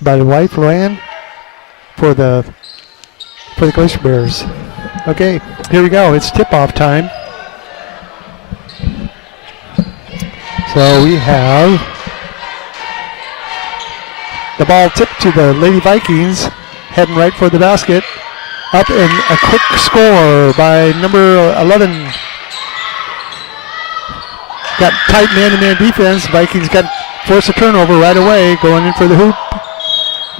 by the wife, Luann, for the Glacier Bears. Okay, here we go. It's tip-off time. So we have the ball tipped to the Lady Vikings, heading right for the basket. Up and a quick score by number 11. Got tight man-to-man defense. Vikings got force a turnover right away, going in for the hoop.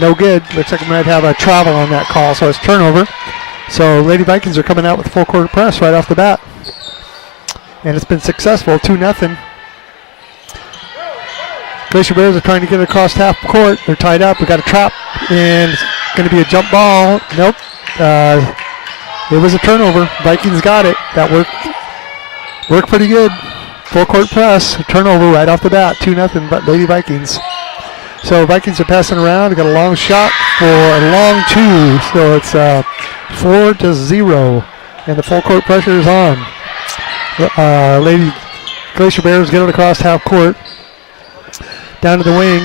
No good. Looks like we might have a travel on that call, so it's turnover. So Lady Vikings are coming out with full court press right off the bat. And it's been successful, 2-0. Glacier Bears are trying to get it across half court. They're tied up. We got a trap, and it's going to be a jump ball. Nope. It was a turnover. Vikings got it. That worked pretty good. Full court press, turnover right off the bat, 2-0, but Lady Vikings. So Vikings are passing around. We got a long shot for a long two. So it's 4-0, and the full court pressure is on. Lady Glacier Bears get it across half court. Down to the wing.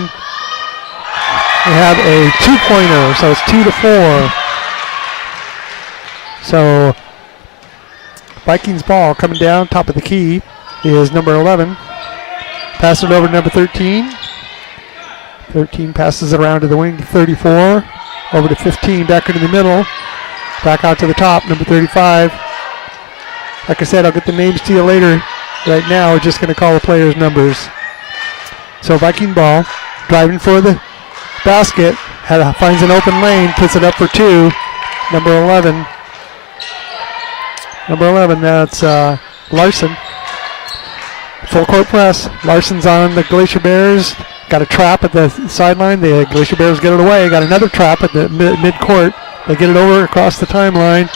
We have a two-pointer, so it's 2-4. So Vikings ball coming down, top of the key is number 11. Pass it over to number 13. 13 passes it around to the wing to 34. Over to 15, back into the middle. Back out to the top, number 35. Like I said, I'll get the names to you later. Right now, we're just going to call the players' numbers. So Viking ball, driving for the basket. Finds an open lane, puts it up for two. Number 11. Number 11, that's Larson. Full court press. Larson's on the Glacier Bears. Got a trap at the sideline. The Glacier Bears get it away. Got another trap at the mid-court. They get it over across the timeline.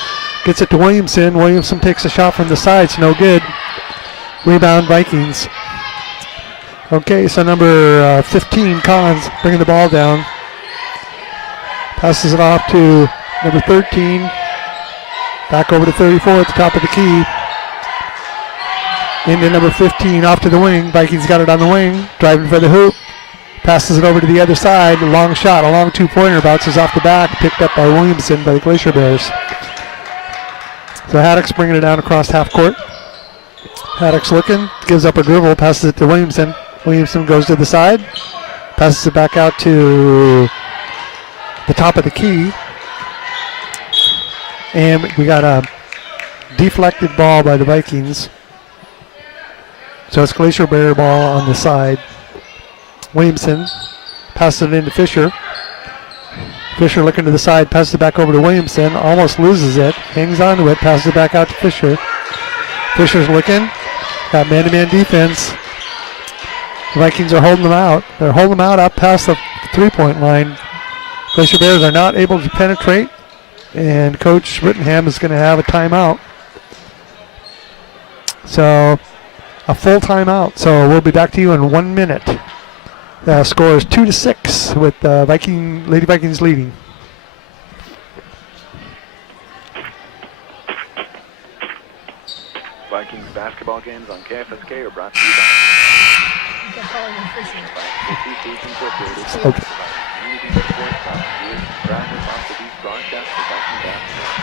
Gets it to Williamson. Williamson takes a shot from the side. It's no good. Rebound Vikings. Okay, so number 15, Collins, bringing the ball down. Passes it off to number 13. Back over to 34 at the top of the key. Into number 15, off to the wing. Vikings got it on the wing, driving for the hoop. Passes it over to the other side. A long shot, a long two-pointer, bounces off the back, picked up by Williamson by the Glacier Bears. So Haddock's bringing it down across half court. Haddock's looking, gives up a dribble, passes it to Williamson. Williamson goes to the side, passes it back out to the top of the key. And we got a deflected ball by the Vikings. So it's Glacier Bear ball on the side. Williamson passes it into Fisher. Fisher looking to the side, passes it back over to Williamson. Almost loses it, hangs on to it, passes it back out to Fisher. Fisher's looking, got man-to-man defense. The Vikings are holding them out. They're holding them out past the three-point line. Glacier Bears are not able to penetrate, and Coach Rittenham is going to have a timeout. So a full timeout. So we'll be back to you in 1 minute. The score is 2-6 with Lady Vikings leading. Vikings basketball games on KFSK are brought to you by Association Incorporated. Okay. Community support volunteers, graphic off the beach broadcast for Viking basketball,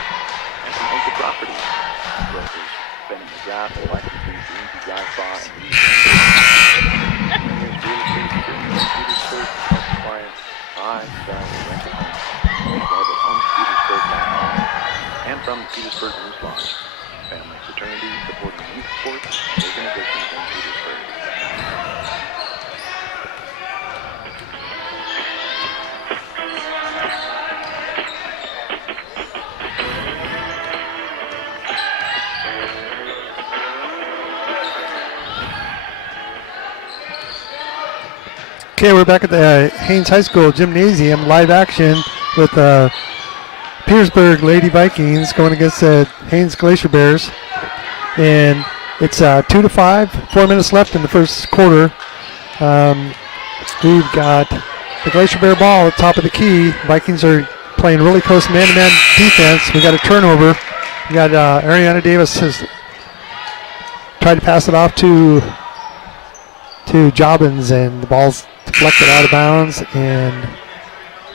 and from Anchor Properties, brokers, Benny McGrath, licensing, Greenview Drive Bar, and Petersburg, health clients, rental homes, web at homepetersburg.com, and from Petersburg Moose Lodge, family fraternity supporting youth sports and organizations in Petersburg. Okay, we're back at the Haines High School Gymnasium, live action with Petersburg Lady Vikings going against the Haines Glacier Bears. And it's 2-5, 4 minutes left in the first quarter. We've got the Glacier Bear ball at the top of the key. Vikings are playing really close man-to-man defense. We got a turnover. We got Ariana Davis has tried to pass it off to Jobbins, and the ball's deflected out of bounds, and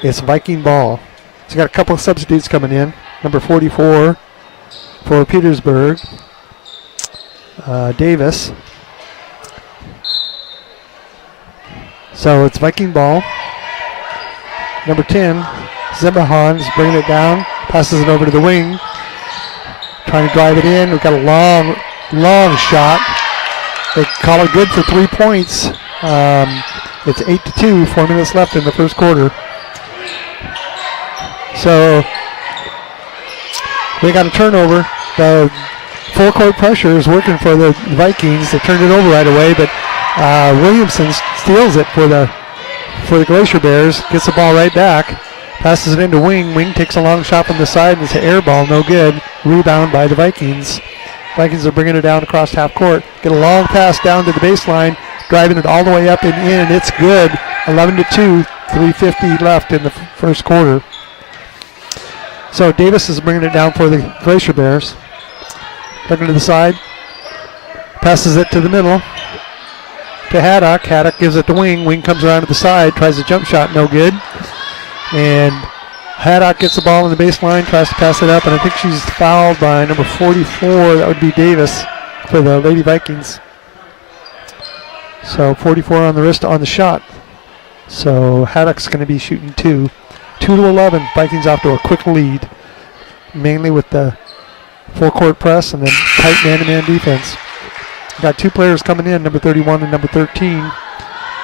It's Viking ball. So got a couple of substitutes coming in. Number 44 for Petersburg, Davis. So it's Viking ball. Number 10, Zimmerhan is bringing it down, passes it over to the wing, trying to drive it in. We've got a long shot. They call it good for 3 points. It's 8-2, 4 minutes left in the first quarter. So we got a turnover. The full court pressure is working for the Vikings. They turned it over right away, but Williamson steals it for the Glacier Bears. Gets the ball right back. Passes it into Wing. Wing takes a long shot from the side, and it's an air ball, no good. Rebound by the Vikings. Vikings are bringing it down across half court. Get a long pass down to the baseline, driving it all the way up and in. It's good. 11-2, 3:50 left in the first quarter. So Davis is bringing it down for the Glacier Bears. Looking to the side. Passes it to the middle. To Haddock. Haddock gives it to Wing. Wing comes around to the side. Tries a jump shot. No good. And Haddock gets the ball in the baseline. Tries to pass it up. And I think she's fouled by number 44. That would be Davis for the Lady Vikings. So 44 on the wrist on the shot. So Haddock's going to be shooting 2. 2-11. Vikings off to a quick lead. Mainly with the full court press and then tight man-to-man defense. Got 2 players coming in, number 31 and number 13.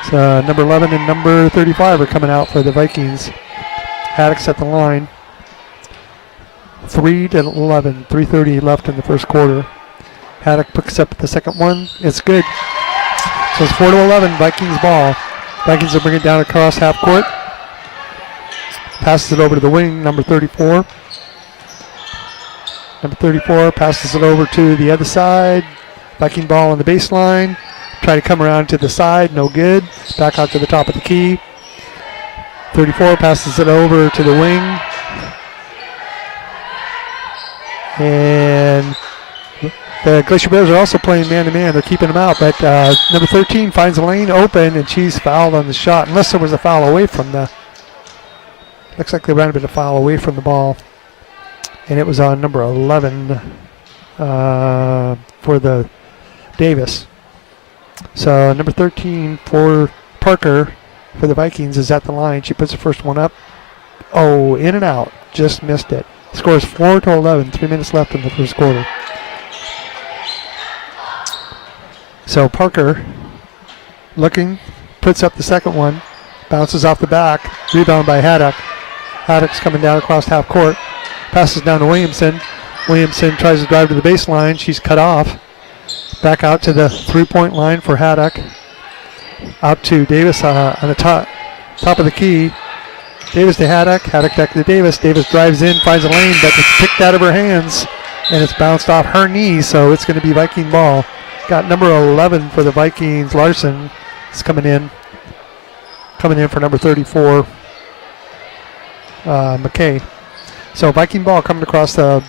So number 11 and number 35 are coming out for the Vikings. Haddock's at the line. 3-11, 3:30 left in the first quarter. Haddock picks up the second one. It's good. So it's 4-11, Vikings ball. Vikings will bring it down across half court. Passes it over to the wing, number 34. Number 34 passes it over to the other side. Viking ball on the baseline. Try to come around to the side, no good. Back out to the top of the key. 34 passes it over to the wing. And the Glacier Bears are also playing man-to-man. They're keeping them out, but number 13 finds a lane open, and she's fouled on the shot, unless there was a foul away from the... Looks like they ran a bit of foul away from the ball. And it was on number 11 for the Davis. So number 13 for Parker for the Vikings is at the line. She puts the first one up. Oh, in and out. Just missed it. Scores 4-11. 3 minutes left in the first quarter. So Parker looking, puts up the second one. Bounces off the back. Rebound by Haddock. Haddock's coming down across half court. Passes down to Williamson. Williamson tries to drive to the baseline. She's cut off. Back out to the three-point line for Haddock. Out to Davis on the top of the key. Davis to Haddock. Haddock back to Davis. Davis drives in, finds a lane, but it's picked out of her hands, and it's bounced off her knee, so it's going to be Viking ball. Got number 11 for the Vikings. Larson is coming in. Coming in for number 34, McKay. So Viking ball coming across the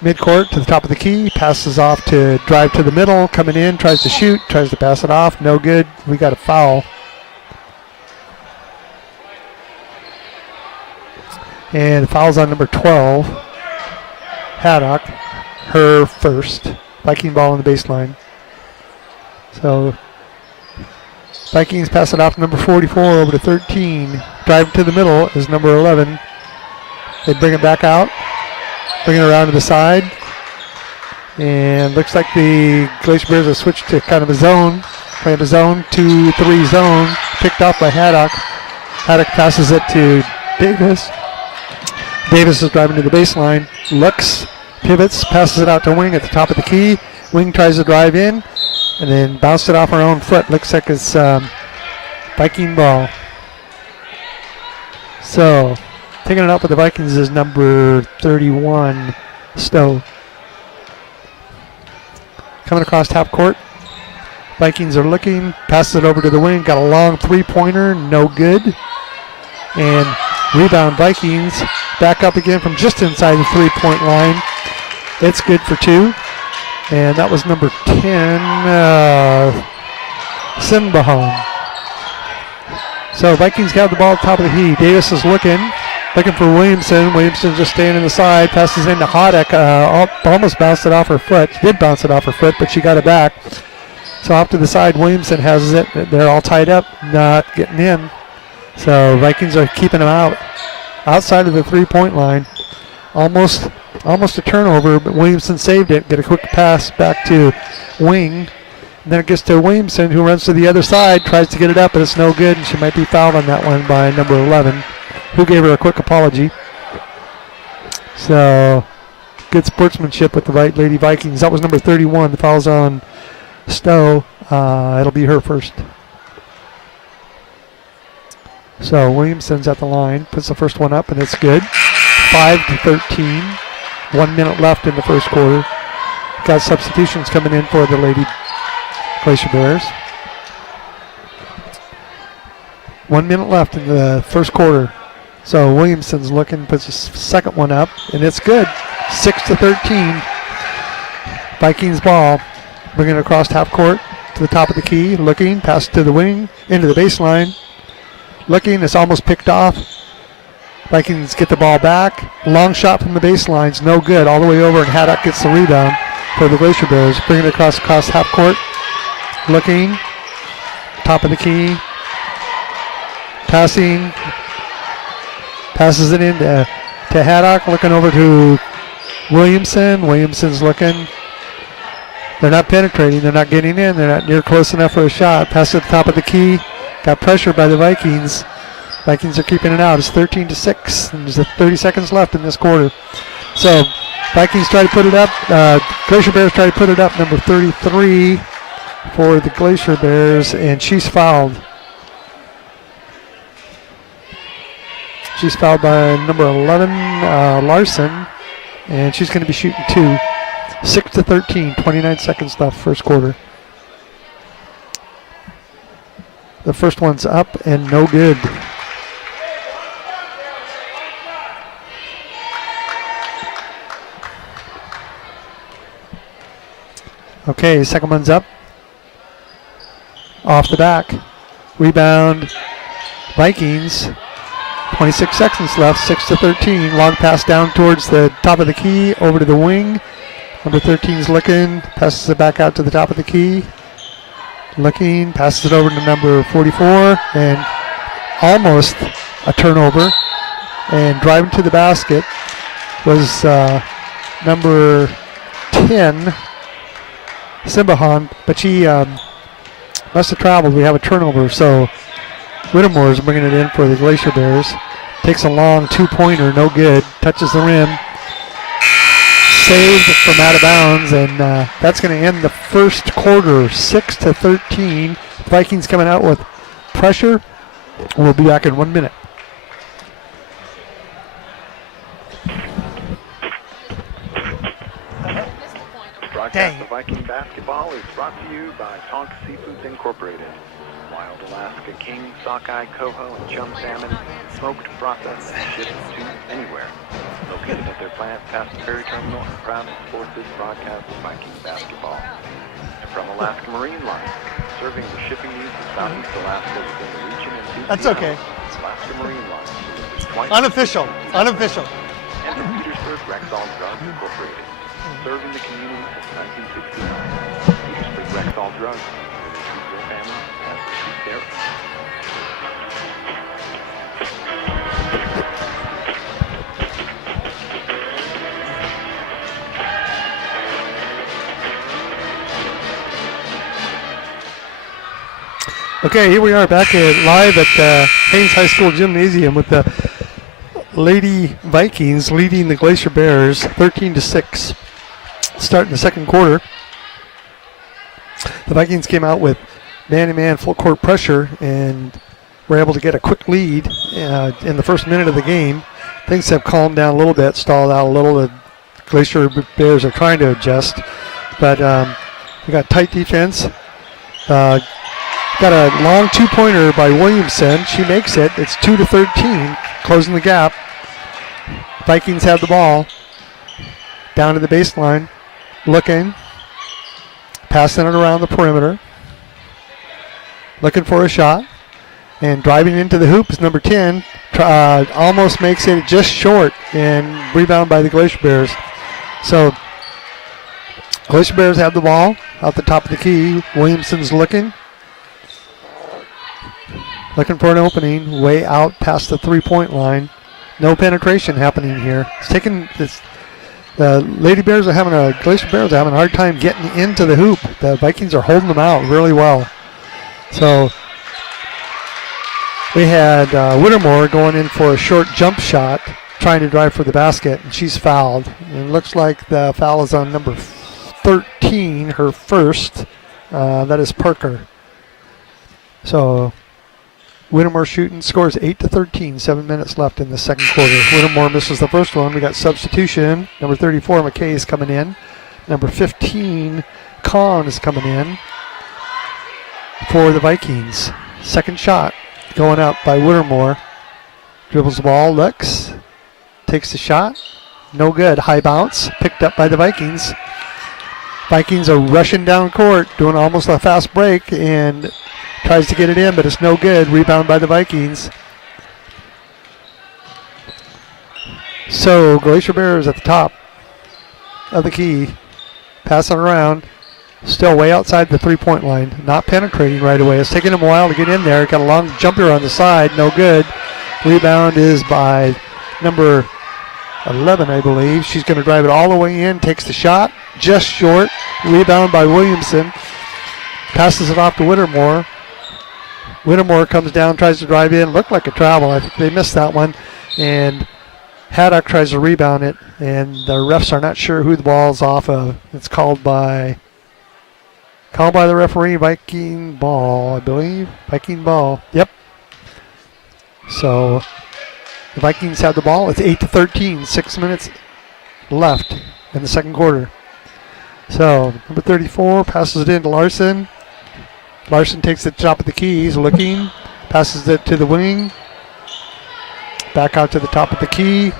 midcourt to the top of the key. Passes off to drive to the middle. Coming in, tries to shoot, tries to pass it off. No good. We got a foul. And the foul's on number 12, Haddock. Her first. Viking ball on the baseline. So Vikings pass it off to number 44 over to 13. Drive to the middle is number 11. They bring it back out. Bring it around to the side. And looks like the Glacier Bears have switched to kind of a zone. Playing a zone, 2-3 zone. Picked off by Haddock. Haddock passes it to Davis. Davis is driving to the baseline. Looks, pivots, passes it out to Wing at the top of the key. Wing tries to drive in. And then bounced it off her own foot. Looks like it's Viking ball. So, taking it up with the Vikings is number 31, Stowe. Coming across half court. Vikings are looking. Passes it over to the wing. Got a long three-pointer. No good. And rebound Vikings. Back up again from just inside the three-point line. It's good for 2. And that was number 10, Simbahan. So Vikings got the ball at the top of the key. Davis is looking for Williamson. Williamson just staying in the side. Passes into Hodek. Almost bounced it off her foot. Did bounce it off her foot, but she got it back. So off to the side, Williamson has it. They're all tied up, not getting in. So Vikings are keeping them out. Outside of the 3-point line. Almost a turnover, but Williamson saved it. Get a quick pass back to Wing. And then it gets to Williamson, who runs to the other side, tries to get it up, but it's no good, and she might be fouled on that one by number 11, who gave her a quick apology. So, good sportsmanship with the Lady Vikings. That was number 31. The foul's on Stowe. It'll be her first. So, Williamson's at the line, puts the first one up, and it's good. 5-13. 1 minute left in the first quarter. Got substitutions coming in for the Lady Glacier Bears. 1 minute left in the first quarter. So Williamson's looking, puts the second one up, and it's good. 6-13. Vikings ball. Bringing it across half court to the top of the key. Looking, pass to the wing, into the baseline. Looking, it's almost picked off. Vikings get the ball back. Long shot from the baseline's no good. All the way over, and Haddock gets the rebound for the Glacier Bears. Bringing it across half court. Looking, top of the key, passing, passes it in to Haddock, looking over to Williamson. Williamson's looking. They're not penetrating, they're not getting in, they're not near close enough for a shot. Pass at the top of the key, got pressure by the Vikings. Vikings are keeping it out. It's 13-6, and there's 30 seconds left in this quarter. So Vikings try to put it up. Glacier Bears try to put it up. Number 33 for the Glacier Bears, and she's fouled. She's fouled by number 11, Larson, and she's going to be shooting 2. 6-13, 29 seconds left, first quarter. The first one's up and no good. Okay, second one's up. Off the back. Rebound, Vikings. 26 seconds left, 6-13. Long pass down towards the top of the key, over to the wing. Number 13's looking, passes it back out to the top of the key. Looking, passes it over to number 44, and almost a turnover. And driving to the basket was number 10, Simbahan, but she must have traveled. We have a turnover, so Whittemore's bringing it in for the Glacier Bears. Takes a long two-pointer, no good. Touches the rim. Saved from out of bounds, and that's going to end the first quarter, 6-13. Vikings coming out with pressure. We'll be back in 1 minute. Broadcast of Viking basketball is brought to you by Tonk Seafoods Incorporated. Wild Alaska King, sockeye, coho, and chum salmon, smoked, processed, and shipped to anywhere. Located at their plant past the ferry terminal, and proud to support this broadcast of Viking basketball. And from Alaska Marine Line, serving the shipping needs of Southeast Alaska within the region and That's okay. Alaska Marine Line. Unofficial. And from Petersburg Rexall Drugs Incorporated, serving the community since 1969. Petersburg Rexall Drugs, where they treat your family as they treat theirs. Okay, here we are back live at Haines High School Gymnasium with the Lady Vikings leading the Glacier Bears 13-6. Starting the second quarter. The Vikings came out with man-to-man full court pressure and were able to get a quick lead in the first minute of the game. Things have calmed down a little bit, stalled out a little. The Glacier Bears are trying to adjust, but we got tight defense. Got a long two-pointer by Williamson. She makes it. It's 2-13, closing the gap. Vikings have the ball. Down to the baseline. Looking. Passing it around the perimeter. Looking for a shot. And driving into the hoop is number 10. Almost makes it just short, and rebound by the Glacier Bears. So Glacier Bears have the ball out the top of the key. Williamson's looking for an opening way out past the three-point line. No penetration happening here. It's taking this. The Glacier Bears are having a hard time getting into the hoop. The Vikings are holding them out really well. So we had Whittemore going in for a short jump shot, trying to drive for the basket, and she's fouled. And it looks like the foul is on number 13, her first. That is Parker. So Whittemore shooting, scores 8-13, 7 minutes left in the second quarter. Whittemore misses the first one. We got substitution. Number 34, McKay, is coming in. Number 15, Kahn, is coming in for the Vikings. Second shot going up by Whittemore. Dribbles the ball, looks, takes the shot. No good. High bounce, picked up by the Vikings. Vikings are rushing down court, doing almost a fast break, and tries to get it in, but it's no good. Rebound by the Vikings. So Glacier Bears at the top of the key. Passing around. Still way outside the three-point line. Not penetrating right away. It's taking them a while to get in there. Got a long jumper on the side. No good. Rebound is by number 11, I believe. She's going to drive it all the way in. Takes the shot. Just short. Rebound by Williamson. Passes it off to Whittemore. Whittemore comes down, tries to drive in. Looked like a travel. I think they missed that one. And Haddock tries to rebound it. And the refs are not sure who the ball's off of. It's called by the referee. Viking ball, I believe. Viking ball. Yep. So the Vikings have the ball. It's 8-13. 6 minutes left in the second quarter. So number 34 passes it in to Larson. Larson takes it to the top of the key. He's looking. Passes it to the wing. Back out to the top of the key.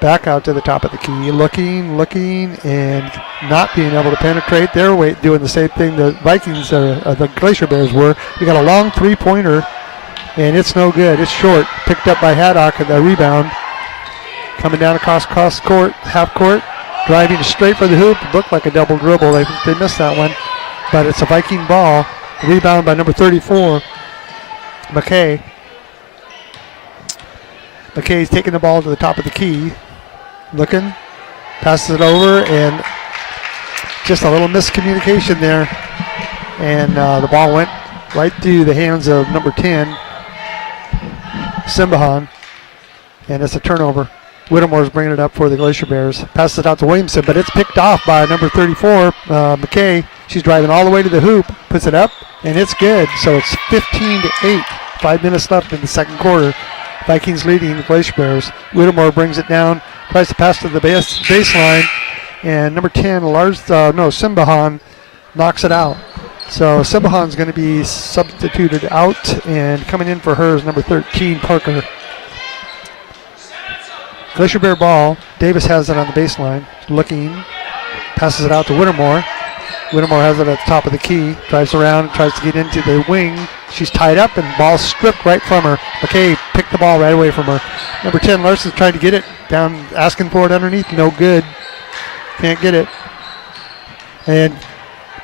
Back out to the top of the key. Looking, and not being able to penetrate. They're doing the same thing the Vikings, the Glacier Bears were. We got a long three-pointer, and it's no good. It's short. Picked up by Haddock at the rebound. Coming down across court, half court. Driving straight for the hoop. It looked like a double dribble. They missed that one. But it's a Viking ball. Rebound by number 34, McKay. McKay's taking the ball to the top of the key. Looking. Passes it over, and just a little miscommunication there. And the ball went right through the hands of number 10, Simbahan. And it's a turnover. Whittemore's bringing it up for the Glacier Bears. Passes it out to Williamson, but it's picked off by number 34, McKay. She's driving all the way to the hoop, puts it up, and it's good. So it's 15-8. 5 minutes left in the second quarter. Vikings leading the Glacier Bears. Whittemore brings it down, tries to pass to the baseline, and number 10, Simbahan knocks it out. So Simbahan's going to be substituted out, and coming in for her is number 13, Parker. Glacier Bear ball. Davis has it on the baseline. Looking. Passes it out to Whittemore. Whittemore has it at the top of the key. Drives around and tries to get into the wing. She's tied up and ball stripped right from her. McKay picked the ball right away from her. Number 10, Larson's trying to get it down, asking for it underneath. No good. Can't get it. And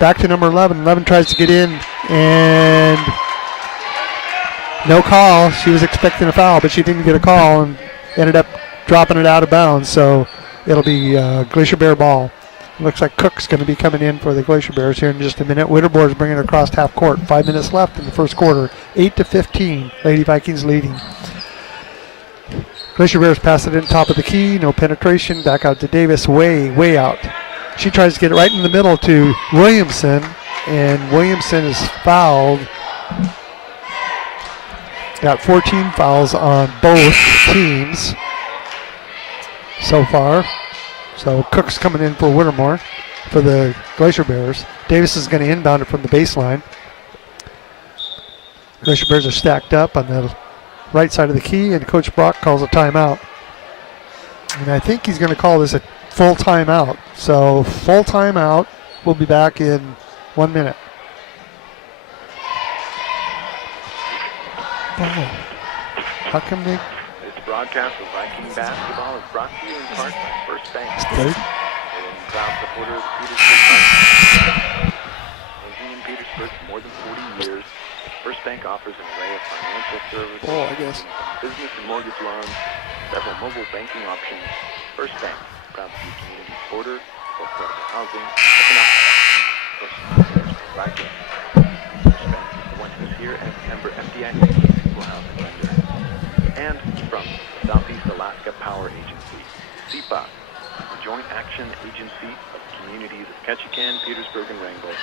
back to number 11. 11 tries to get in, and no call. She was expecting a foul, but she didn't get a call and ended up dropping it out of bounds. So it'll be Glacier Bear ball. Looks like Cook's going to be coming in for the Glacier Bears here in just a minute. Whittemore's bringing it across half court. 5 minutes left in the first quarter. 8-15. Lady Vikings leading. Glacier Bears pass it in top of the key. No penetration. Back out to Davis. Way out. She tries to get it right in the middle to Williamson, and Williamson is fouled. Got 14 fouls on both teams so far. So Cook's coming in for Whittemore for the Glacier Bears. Davis is going to inbound it from the baseline. Glacier Bears are stacked up on the right side of the key, and Coach Brock calls a timeout. And I think he's going to call this a full timeout. So full timeout. We'll be back in 1 minute. Oh. How come they... This broadcast of Viking basketball is brought to you in part by First Bank. Third? And proud supporter of the Petersburg Vikings. Banking in Petersburg for more than 40 years, First Bank offers an array of financial services, Oh, I guess. business and mortgage loans, several mobile banking options. First Bank, proud to be a community supporter for affordable housing, economic development, projects. First Bank is the one who's here and member FDIC equal housing lender. And from the Southeast Alaska Power Agency, SEPA, the Joint Action Agency of communities of Ketchikan, Petersburg, and Wrangell,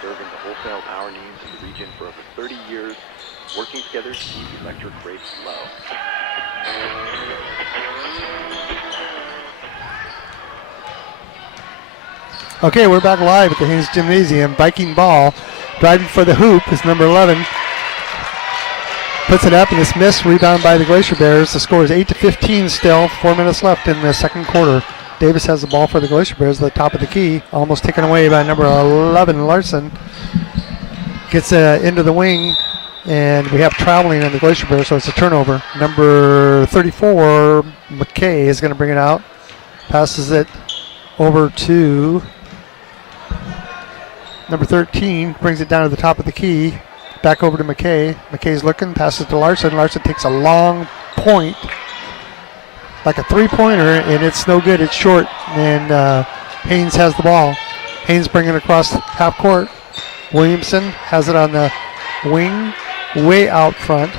serving the wholesale power needs of the region for over 30 years, working together to keep electric rates low. Okay, we're back live at the Haines Gymnasium. Viking ball. Driving for the hoop is number 11. Puts it up and it's missed. Rebound by the Glacier Bears. The score is 8-15 still. 4 minutes left in the second quarter. Davis has the ball for the Glacier Bears at the top of the key. Almost taken away by number 11, Larson. Gets into the wing, and we have traveling on the Glacier Bears, so it's a turnover. Number 34, McKay, is going to bring it out. Passes it over to number 13, brings it down to the top of the key. Back over to McKay. McKay's looking, passes to Larson. Larson takes a long point, like a three-pointer, and it's no good. It's short, and Haines has the ball. Haines bringing it across half court. Williamson has it on the wing, way out front.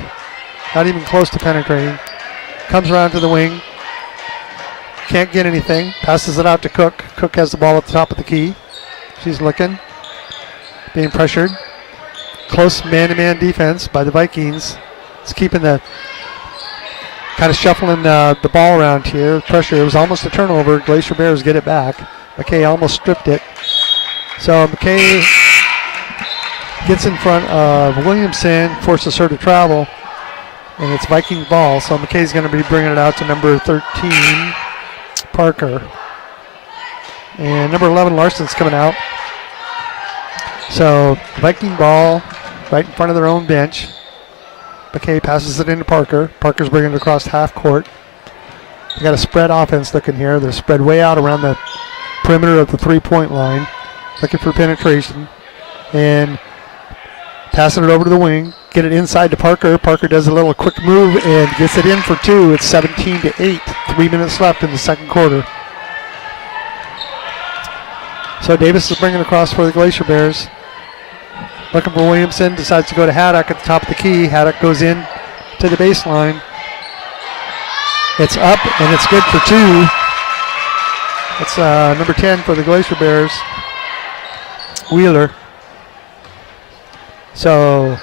Not even close to penetrating. Comes around to the wing. Can't get anything. Passes it out to Cook. Cook has the ball at the top of the key. She's looking. Being pressured. Close man-to-man defense by the Vikings. It's keeping the... kind of shuffling the ball around here. Pressure. It was almost a turnover. Glacier Bears get it back. McKay almost stripped it. So McKay gets in front of Williamson, forces her to travel, and it's Viking ball. So McKay's going to be bringing it out to number 13, Parker. And number 11, Larson's coming out. So Viking ball right in front of their own bench. McKay passes it into Parker. Parker's bringing it across half court. They got a spread offense looking here. They're spread way out around the perimeter of the three-point line, looking for penetration. And passing it over to the wing. Get it inside to Parker. Parker does a little quick move and gets it in for two. It's 17-8. 3 minutes left in the second quarter. So Davis is bringing it across for the Glacier Bears. Looking for Williamson. Decides to go to Haddock at the top of the key. Haddock goes in to the baseline. It's up and it's good for two. It's number 10 for the Glacier Bears, Wheeler. So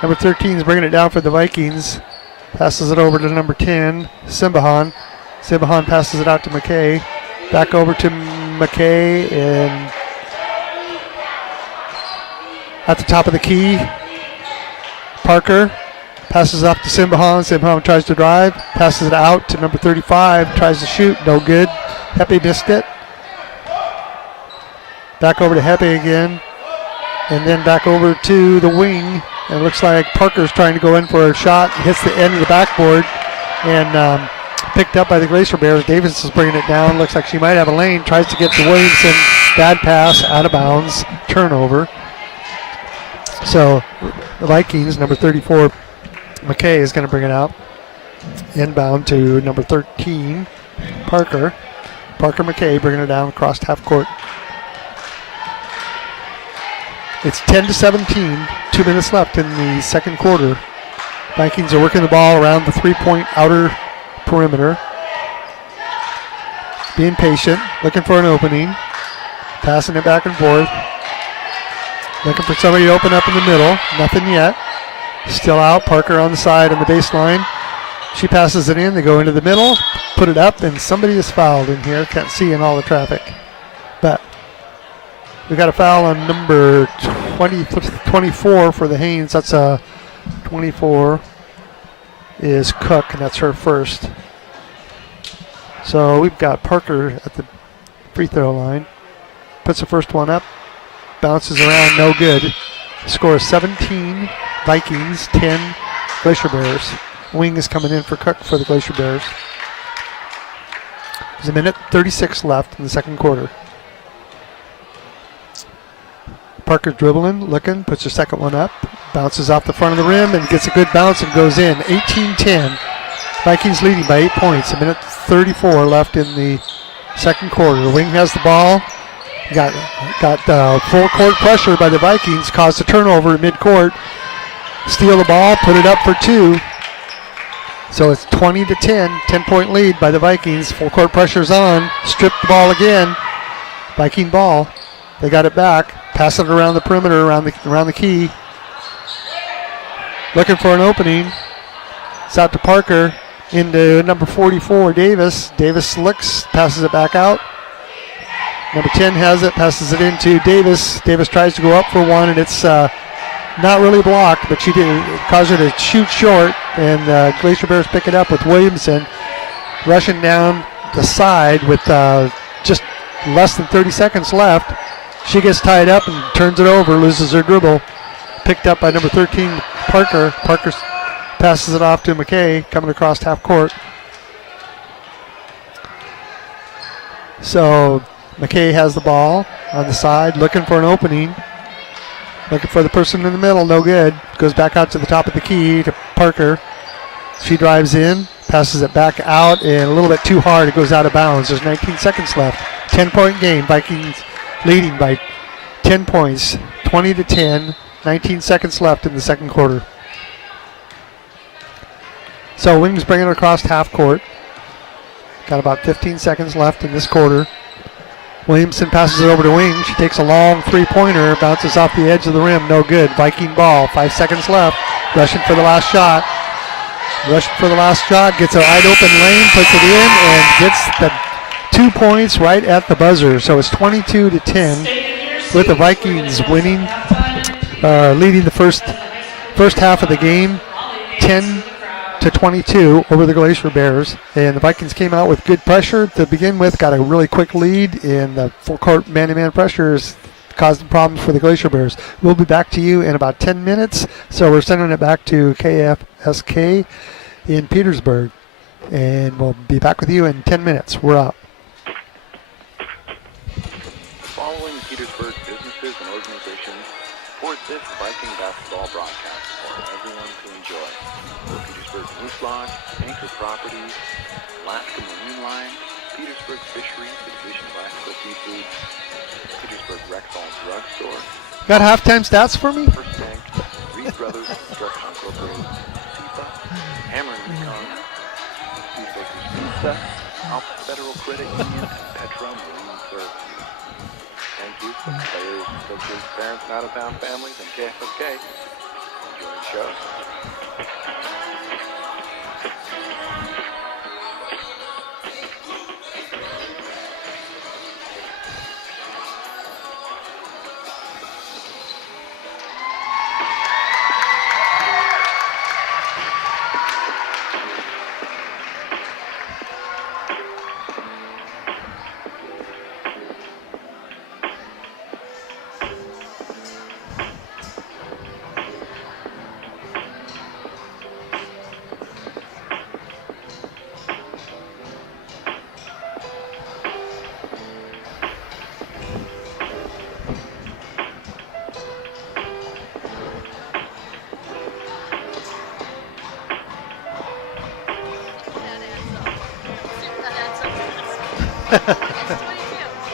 number 13 is bringing it down for the Vikings. Passes it over to number 10, Simbahan. Simbahan passes it out to McKay. Back over to McKay, and at the top of the key, Parker passes off to Simbahan. Simbahan tries to drive, passes it out to number 35, tries to shoot, no good. Hepe missed it. Back over to Hepe again, and then back over to the wing. And it looks like Parker's trying to go in for a shot, hits the end of the backboard, and picked up by the Glacier Bears. Davis is bringing it down. Looks like she might have a lane. Tries to get to Williamson. Bad pass, out of bounds, turnover. So the Vikings, number 34, McKay, is going to bring it out. Inbound to number 13, Parker. Parker McKay bringing it down across half court. It's 10-17, 2 minutes left in the second quarter. Vikings are working the ball around the three-point outer perimeter. Being patient, looking for an opening. Passing it back and forth. Looking for somebody to open up in the middle. Nothing yet. Still out. Parker on the side on the baseline. She passes it in. They go into the middle. Put it up, and somebody is fouled in here. Can't see in all the traffic. But we got a foul on number 24 for the Haines. That's a 24 is Cook, and that's her first. So we've got Parker at the free throw line. Puts the first one up. Bounces around, no good. Score is 17 Vikings, 10 Glacier Bears. Wing is coming in for Cook for the Glacier Bears. There's a minute 36 left in the second quarter. Parker dribbling, looking, puts her second one up, bounces off the front of the rim and gets a good bounce and goes in. 18-10. Vikings leading by 8 points. A minute 34 left in the second quarter. The Wing has the ball. Got full court pressure by the Vikings. Caused a turnover at midcourt. Steal the ball, put it up for two. So it's 20-10. 10-point lead by the Vikings. Full court pressure's on. Strip the ball again. Viking ball. They got it back. Pass it around the perimeter, around the key. Looking for an opening. It's out to Parker. Into number 44, Davis. Davis looks, passes it back out. Number 10 has it, passes it into Davis. Davis tries to go up for one, and it's not really blocked, but she did cause her to shoot short, and Glacier Bears pick it up with Williamson rushing down the side with just less than 30 seconds left. She gets tied up and turns it over, loses her dribble. Picked up by number 13, Parker. Parker passes it off to McKay, coming across half court. So McKay has the ball on the side, looking for an opening. Looking for the person in the middle, no good. Goes back out to the top of the key to Parker. She drives in, passes it back out, and a little bit too hard. It goes out of bounds. There's 19 seconds left. 10-point game. Vikings leading by 10 points, 20-10. 19 seconds left in the second quarter. So Wings bringing it across half court. Got about 15 seconds left in this quarter. Williamson passes it over to Wing. She takes a long three-pointer, bounces off the edge of the rim, no good. Viking ball, 5 seconds left. Rushing for the last shot. Gets a wide open lane, puts it in, and gets the 2 points right at the buzzer. So it's 22-10 with the Vikings winning, leading the first half of the game, 10-22 over the Glacier Bears. And the Vikings came out with good pressure to begin with, got a really quick lead, and the full court man-to-man pressures caused problems for the Glacier Bears. We'll be back to you in about 10 minutes. So we're sending it back to KFSK in Petersburg. And we'll be back with you in 10 minutes. We're out. Following Petersburg businesses and organizations support this Viking basketball broadcast for everyone to enjoy. The Petersburg Moose Lodge, Anchor Properties, Alaska Marine Line, Petersburg Fisheries, the Division of Alaska Seafood, Petersburg Rexall Drug Store, Got halftime stats for me? First Bank, Reed Brothers Construction Incorporated, SIPA, Hammer and Recon, Seafolkers Pizza, Alpha Federal Credit Union, and Petra Marine Services. Thank you to the players, coaches, parents, and out-of-town families, and KFSK. Enjoy the show.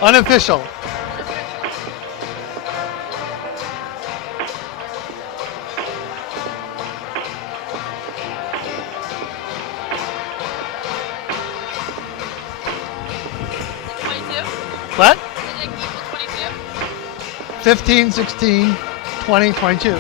Unofficial. What? 15, 16, 20, 22.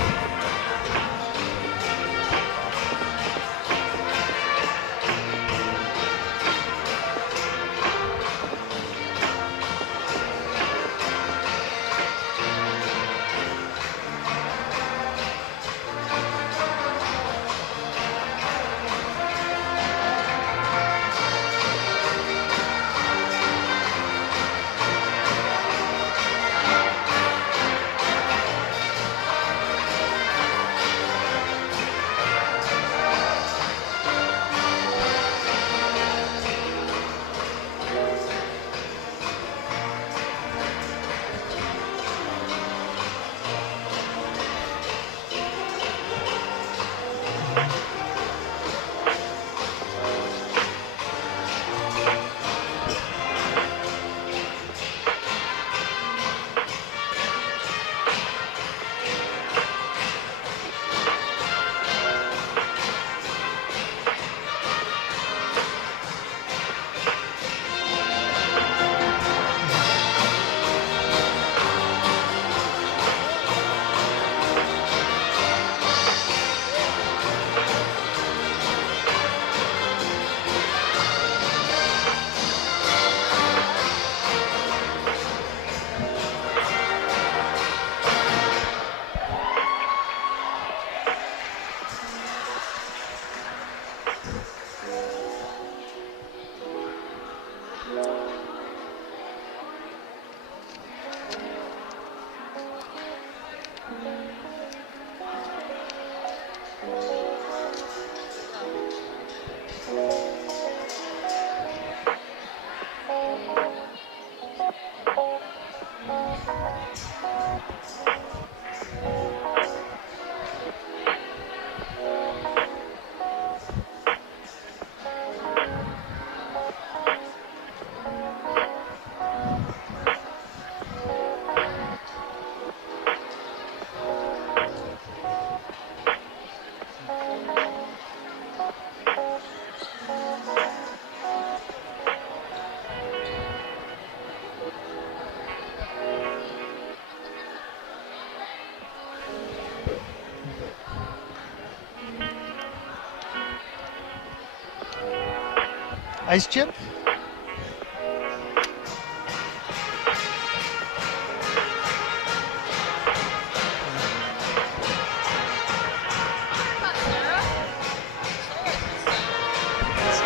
Ice chip?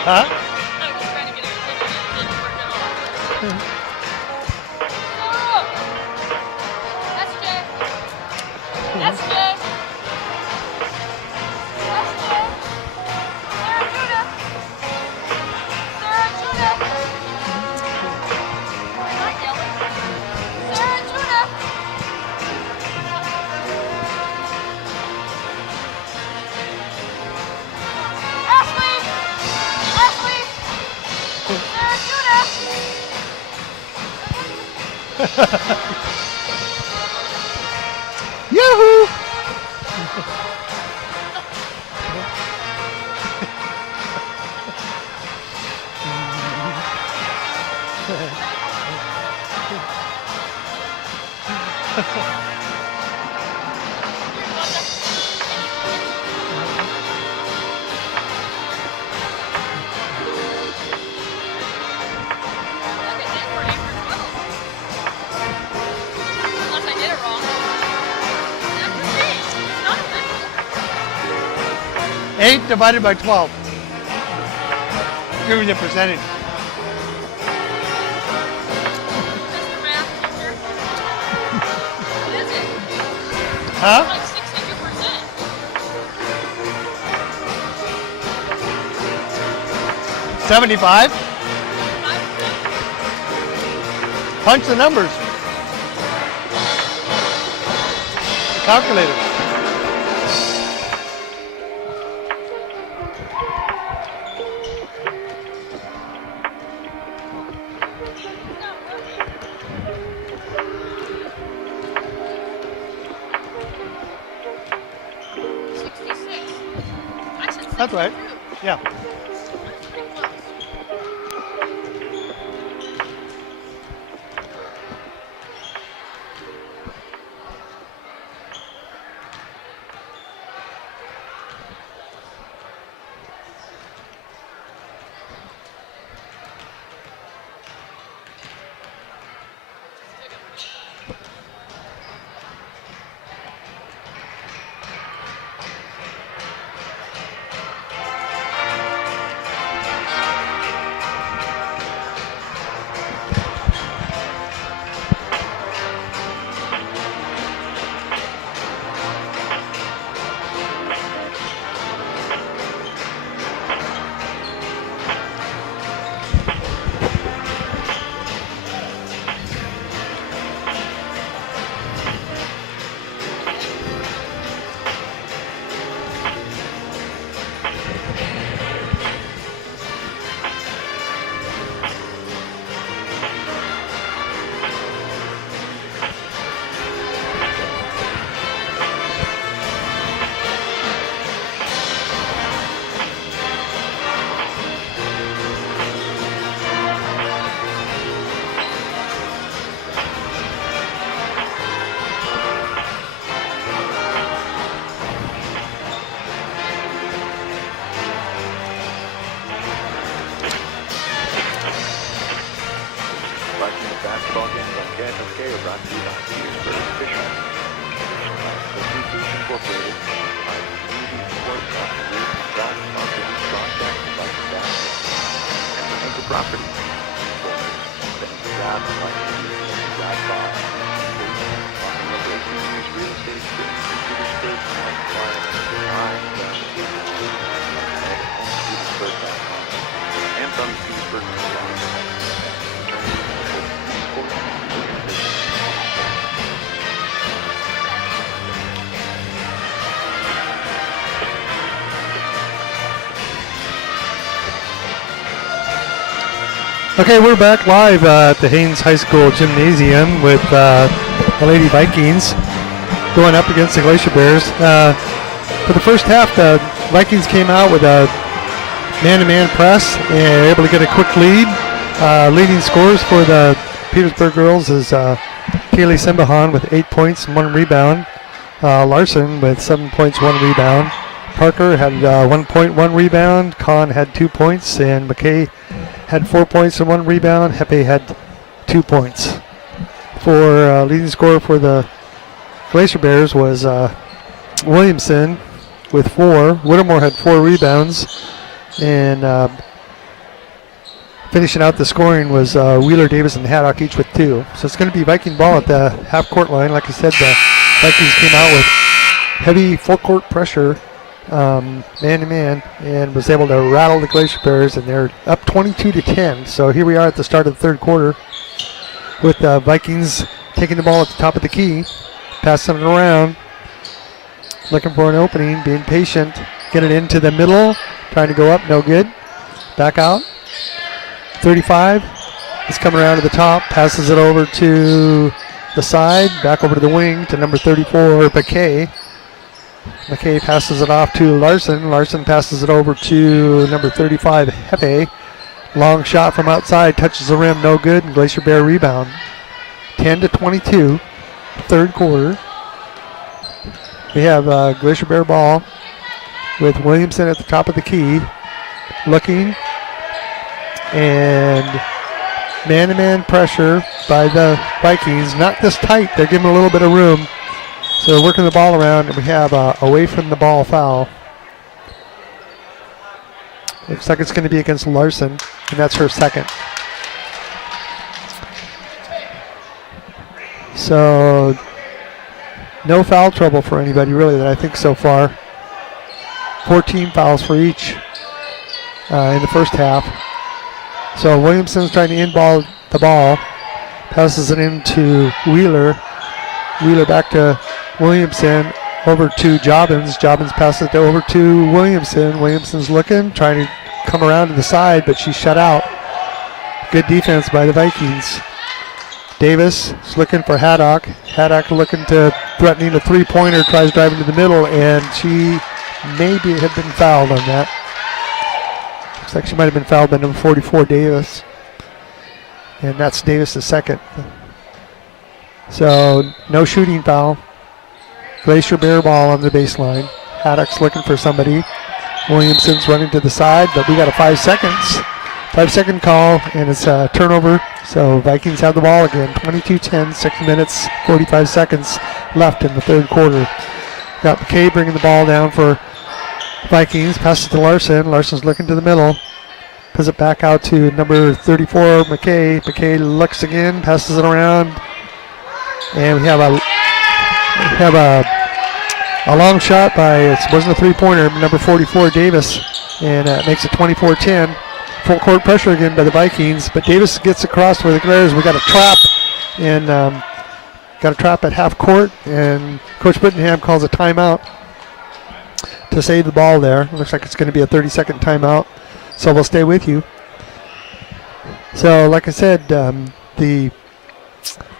Huh? I was trying to get her attention and it didn't work at all. That's Jay. That's Jay. That's Jay. Sarah Judah. Sarah Judah. Not yelling. Sarah Judah. Ashley. Ashley. Sarah Judah. Yahoo! Unless I did it wrong. That's the thing. It's not official. 8 divided by 12. Give me the percentage. Mr. Math teacher. What is it? Huh? Like 62%. 75? 5%. Punch the numbers. Calculator. That's right. Yeah. Basketball games on KFSK are brought to you by Petersburg Fishermen. Association Incorporated by Community Support Broadcast like basketball and Anchor Property. Jobs like job box, real estate, Petersburg, and from Petersburg, Okay, we're back live at the Haines High School Gymnasium with the Lady Vikings going up against the Glacier Bears. For the first half, the Vikings came out with a man-to-man press and able to get a quick lead. Leading scores for the Petersburg girls is Kaylee Simbahan with 8 points and 1 rebound. Larson with 7 points, 1 rebound. Parker had 1 point, 1 rebound. Kahn had 2 points, and McKay had 4 points and 1 rebound. Hepe had 2 points. For leading scorer for the Glacier Bears was Williamson with 4. Whittemore had 4 rebounds. And finishing out the scoring was Wheeler, Davis, and Haddock each with 2. So it's going to be Viking ball at the half-court line. Like I said, the Vikings came out with heavy full-court pressure, man-to-man, and was able to rattle the Glacier Bears, and they're up 22-10. So here we are at the start of the third quarter with the Vikings taking the ball at the top of the key, passing it around, looking for an opening, being patient, get it into the middle, trying to go up, no good. Back out. 35 is coming around to the top, passes it over to the side, back over to the wing to number 34, McKay. McKay passes it off to Larson. Larson passes it over to number 35, Hepe. Long shot from outside, touches the rim, no good, and Glacier Bear rebound. 10-22, third quarter. We have Glacier Bear ball with Williamson at the top of the key, looking, and man-to-man pressure by the Vikings. Not this tight, they're giving a little bit of room. So they're working the ball around, and we have away from the ball foul. Looks like it's going to be against Larson, and that's her second. So no foul trouble for anybody really that I think so far. 14 fouls for each in the first half. So Williamson's trying to in-ball the ball. Passes it into Wheeler. Wheeler back to Williamson. Over to Jobbins. Jobbins passes it over to Williamson. Williamson's looking, trying to come around to the side, but she's shut out. Good defense by the Vikings. Davis is looking for Haddock. Haddock looking to threatening a three-pointer, tries driving to the middle, and she maybe have been fouled on that. Looks like she might have been fouled by number 44, Davis. And that's Davis' second. So no shooting foul. Glacier Bear ball on the baseline. Haddock's looking for somebody. Williamson's running to the side, but we got a 5 seconds. 5-second call, and it's a turnover. So Vikings have the ball again. 22-10, 6 minutes, 45 seconds left in the third quarter. Got McKay bringing the ball down for Vikings. Passes to Larson. Larson's looking to the middle. Puts it back out to number 34, McKay. McKay looks again, passes it around. And we have a long shot by, it wasn't a three-pointer, number 44, Davis. And it makes it 24-10. Full court pressure again by the Vikings, but Davis gets across for the Glaciers. We got a trap, and got a trap at half court, and Coach Brittingham calls a timeout to save the ball there. Looks like it's going to be a 30-second timeout, so we'll stay with you. So, like I said, the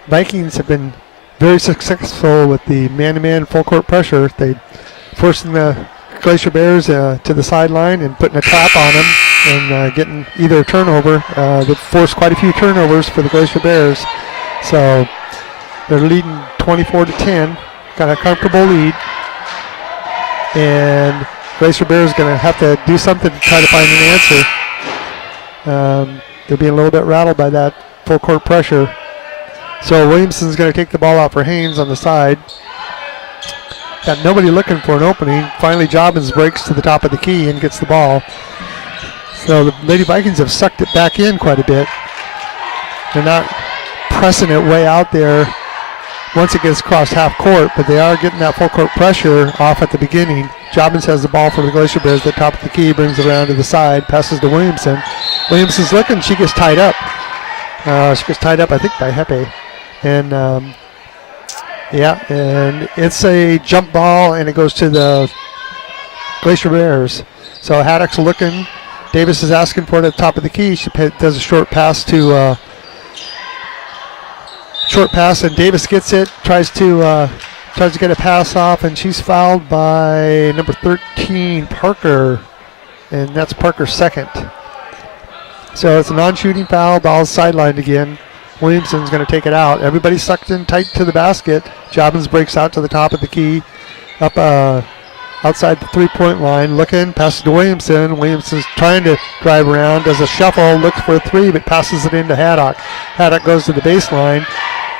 Vikings have been very successful with the man-to-man full court pressure. They forcing the Glacier Bears to the sideline and putting a trap on them and getting either a turnover. They've forced quite a few turnovers for the Glacier Bears. So they're leading 24-10. Got a comfortable lead. And Glacier Bears going to have to do something to try to find an answer. They're being a little bit rattled by that full court pressure. So Williamson's going to take the ball out for Haines on the side. Got nobody looking for an opening. Finally, Jobbins breaks to the top of the key and gets the ball. So the Lady Vikings have sucked it back in quite a bit. They're not pressing it way out there once it gets across half court, but they are getting that full court pressure off at the beginning. Jobbins has the ball for the Glacier Bears at the top of the key, brings it around to the side, passes to Williamson. Williamson's looking, she gets tied up. She gets tied up, I think, by Hepe. And and it's a jump ball, and it goes to the Glacier Bears. So Haddock's looking. Davis is asking for it at the top of the key. She does a short pass, and Davis gets it. Tries to get a pass off, and she's fouled by number 13, Parker, and that's Parker's second. So it's a non-shooting foul. Ball's sidelined again. Williamson's going to take it out. Everybody's sucked in tight to the basket. Jobbins breaks out to the top of the key. Up outside the three-point line, looking, passes to Williamson. Williamson's trying to drive around, does a shuffle, looks for a three, but passes it into Haddock. Haddock goes to the baseline.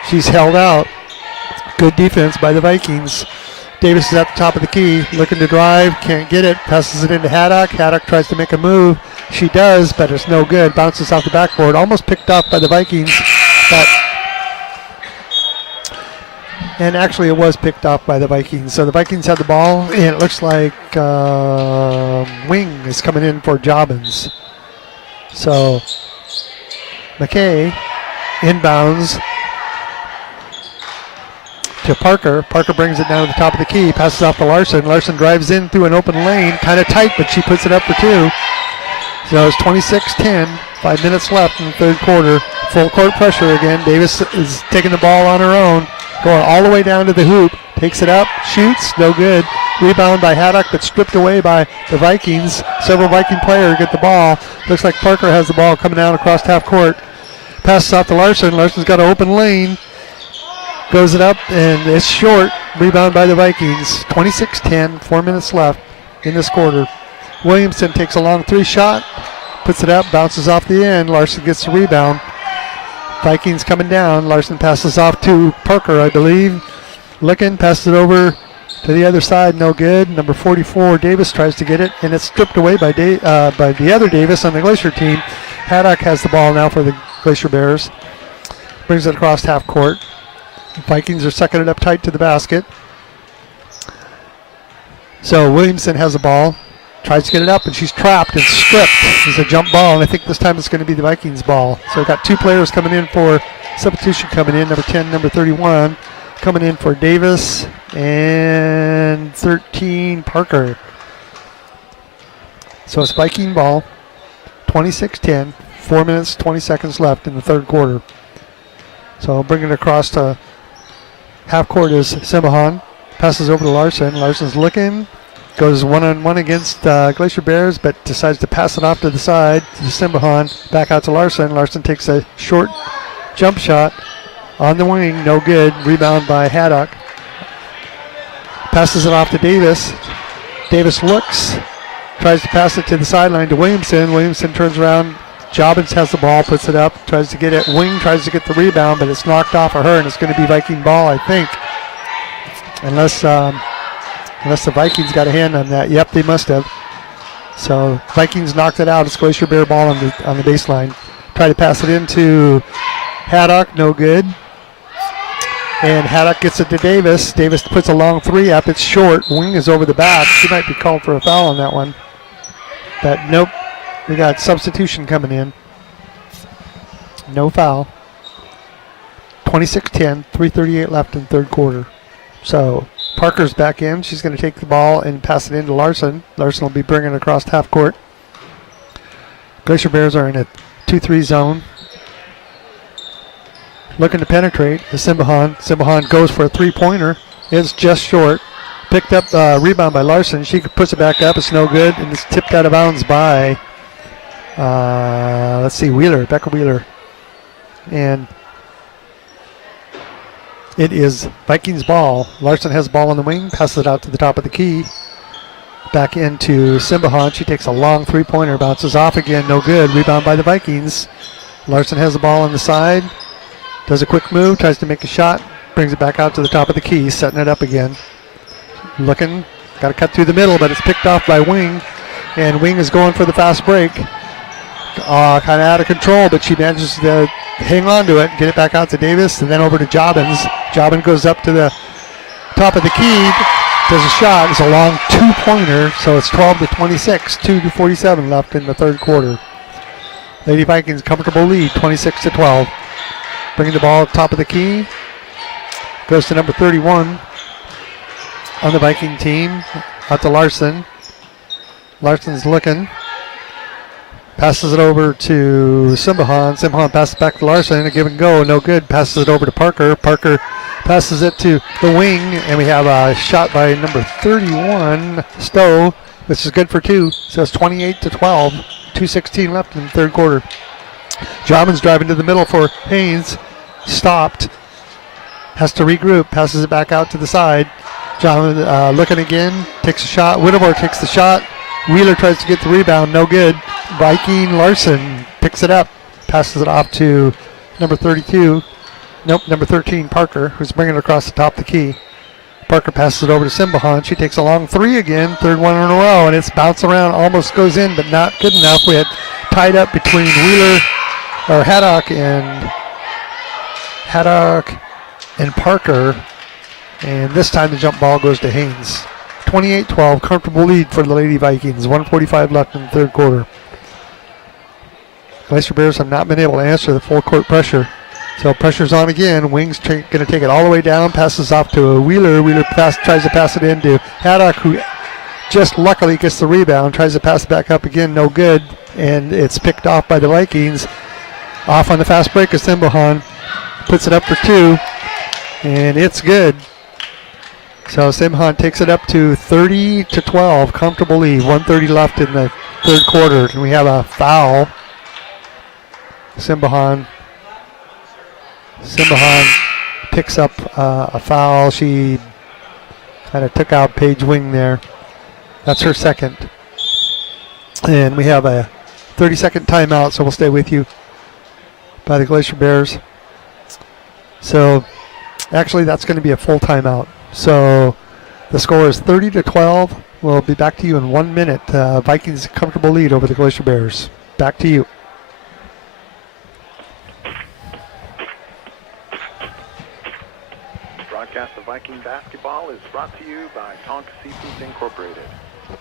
She's held out. Good defense by the Vikings. Davis is at the top of the key, looking to drive, can't get it, passes it into Haddock. Haddock tries to make a move. She does, but it's no good. Bounces off the backboard, almost picked off by the Vikings. And actually it was picked off by the Vikings. So the Vikings had the ball, and it looks like Wing is coming in for Jobbins. So McKay inbounds to Parker. Parker brings it down to the top of the key, passes off to Larson. Larson drives in through an open lane, kind of tight, but she puts it up for two. So it's 26-10, 5 minutes left in the third quarter. Full court pressure again. Davis is taking the ball on her own, going all the way down to the hoop, takes it up, shoots, no good. Rebound by Haddock, but stripped away by the Vikings. Several Viking players get the ball. Looks like Parker has the ball coming down across half court. Passes off to Larson. Larson's got an open lane. Goes it up, and it's short. Rebound by the Vikings. 26-10, 4 minutes left in this quarter. Williamson takes a long three shot, puts it up, bounces off the end. Larson gets the rebound. Vikings coming down. Larson passes off to Parker, I believe. Looking, passes it over to the other side, no good. Number 44, Davis, tries to get it, and it's stripped away by the other Davis on the Glacier team. Haddock has the ball now for the Glacier Bears. Brings it across half court. Vikings are sucking it up tight to the basket. So Williamson has the ball, tries to get it up, and she's trapped and stripped. It's a jump ball, and I think this time it's going to be the Vikings ball. So we've got two players coming in for substitution coming in, number 10, number 31, coming in for Davis, and 13, Parker. So it's Viking ball, 26-10, 4 minutes, 20 seconds left in the third quarter. So bringing it across to half court is Simbahan. Passes over to Larson. Larson's looking. Goes one-on-one against Glacier Bears, but decides to pass it off to the side to Simbahan. Back out to Larson. Larson takes a short jump shot on the wing. No good. Rebound by Haddock. Passes it off to Davis. Davis looks. Tries to pass it to the sideline to Williamson. Williamson turns around. Jobbins has the ball, puts it up, tries to get it. Wing tries to get the rebound, but it's knocked off of her, and it's going to be Viking ball, I think. Unless the Vikings got a hand on that. Yep, they must have. So Vikings knocked it out. It's Glacier Bear ball on the baseline. Try to pass it into Haddock, no good. And Haddock gets it to Davis. Davis puts a long three up. It's short. Wing is over the back. She might be called for a foul on that one. But nope. We got substitution coming in. No foul. 26-10, 3:38 left in third quarter. So Parker's back in. She's going to take the ball and pass it into Larson. Larson will be bringing it across half court. Glacier Bears are in a 2-3 zone. Looking to penetrate to Simbahan. Simbahan goes for a three-pointer. It's just short. Picked up rebound by Larson. She puts it back up. It's no good, and it's tipped out of bounds by Becca Wheeler. And it is Vikings ball. Larson has the ball on the wing, passes it out to the top of the key. Back into Simbahan. She takes a long three-pointer, bounces off again, no good. Rebound by the Vikings. Larson has the ball on the side, does a quick move, tries to make a shot, brings it back out to the top of the key, setting it up again. Looking, got to cut through the middle, but it's picked off by Wing, and Wing is going for the fast break. Kind of out of control, but she manages to hang on to it, get it back out to Davis, and then over to Jobbins. Jobbins goes up to the top of the key, does a shot. It's a long two-pointer, so it's 12-26, 2:47 left in the third quarter. Lady Vikings comfortable lead, 26-12. Bringing the ball top of the key, goes to number 31 on the Viking team, out to Larson. Larson's looking. Passes it over to Simbahan. Simbahan passes back to Larson. A give and go. No good. Passes it over to Parker. Parker passes it to the wing. And we have a shot by number 31, Stowe, which is good for two. So it's 28-12. 2:16 left in the third quarter. Jobbins driving to the middle for Haines. Stopped. Has to regroup. Passes it back out to the side. John looking again, takes a shot. Whittemore takes the shot. Wheeler tries to get the rebound, no good. Viking Larson picks it up, passes it off to number 32. Nope, number 13, Parker, who's bringing it across the top of the key. Parker passes it over to Simbahan. She takes a long three again, third one in a row, and it's bounced around, almost goes in, but not good enough. We had tied up between Haddock and Parker, and this time the jump ball goes to Haines. 28-12, comfortable lead for the Lady Vikings. 1:45 left in the third quarter. Glacier Bears have not been able to answer the full court pressure. So pressure's on again. Wings going to take it all the way down, passes off to a Wheeler. Wheeler tries to pass it into Haddock, who just luckily gets the rebound, tries to pass it back up again, no good, and it's picked off by the Vikings. Off on the fast break is Simbahan, puts it up for two, and it's good. So Simbahan takes it up to 30-12, comfortable lead, 1:30 left in the third quarter, and we have a foul. Simbahan picks up a foul. She kind of took out Paige Wing there. That's her second. And we have a 30-second timeout, so we'll stay with you by the Glacier Bears. So actually that's going to be a full timeout. So the score is 30-12. We'll be back to you in 1 minute. Vikings comfortable lead over the Glacier Bears. Back to you. Broadcast of Viking basketball is brought to you by Tonka Seafoods Incorporated.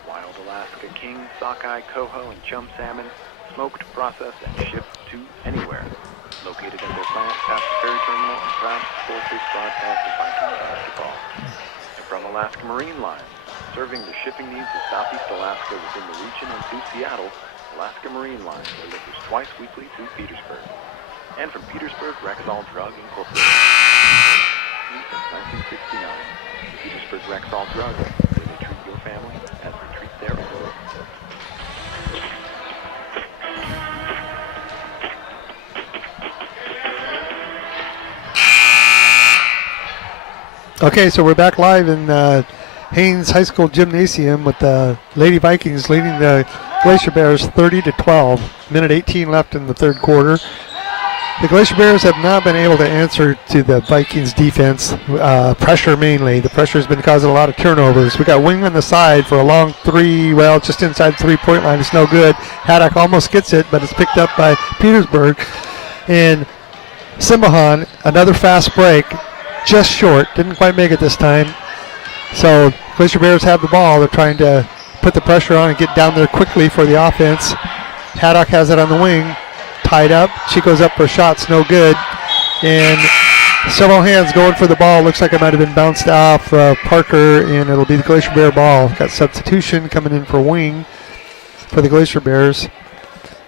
Wild Alaska King, sockeye, coho, and chum salmon, smoked, processed, and shipped to anywhere. Located in their plant past the ferry terminal and proud to support this broadcast of Viking basketball. And from Alaska Marine Line, serving the shipping needs of Southeast Alaska within the region and to Seattle, Alaska Marine Line delivers twice weekly to Petersburg. And from Petersburg Rexall Drug Incorporated. Since 1969, the Petersburg Rexall Drug, where they treat your family as they treat their own. Okay, so we're back live in Haines High School Gymnasium with the Lady Vikings leading the Glacier Bears 30-12. Minute 18 left in the third quarter. The Glacier Bears have not been able to answer to the Vikings defense, pressure mainly. The pressure has been causing a lot of turnovers. We got Wing on the side for a long three, well, just inside the three-point line. It's no good. Haddock almost gets it, but it's picked up by Petersburg. And Simbahan, another fast break, just short. Didn't quite make it this time. So Glacier Bears have the ball. They're trying to put the pressure on and get down there quickly for the offense. Haddock has it on the wing. Tied up. She goes up for shots, no good. And several hands going for the ball. Looks like it might have been bounced off Parker, and it'll be the Glacier Bear ball. Got substitution coming in for Wing for the Glacier Bears.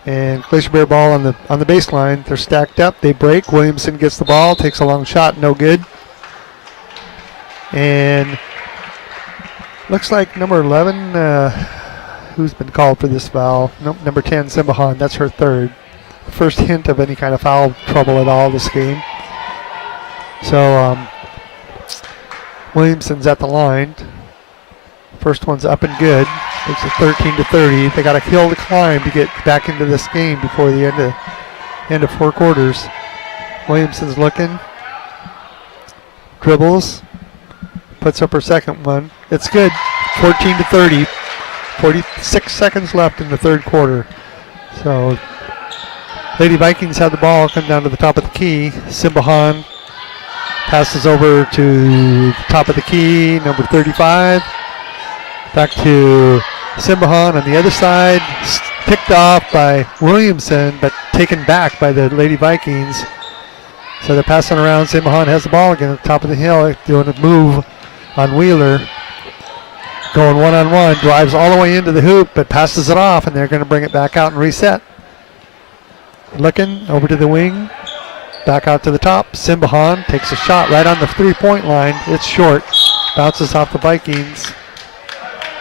And Glacier Bear ball on the baseline. They're stacked up. They break. Williamson gets the ball, takes a long shot, no good. And looks like number 11, who's been called for this foul? Nope, number 10, Simbahan. That's her third. First hint of any kind of foul trouble at all this game. So Williamson's at the line. First one's up and good. Makes it 13-30. They got a hill to climb to get back into this game before the end of four quarters. Williamson's looking. Dribbles. Puts up her second one. It's good. 14-30. 46 seconds left in the third quarter. So Lady Vikings have the ball, come down to the top of the key. Simbahan passes over to the top of the key, number 35. Back to Simbahan on the other side. Picked off by Williamson, but taken back by the Lady Vikings. So they're passing around. Simbahan has the ball again at the top of the hill, doing a move on Wheeler. Going one-on-one, drives all the way into the hoop, but passes it off, and they're going to bring it back out and reset. Looking over to the wing, back out to the top. Simbahan takes a shot right on the three-point line. It's short, bounces off the Vikings,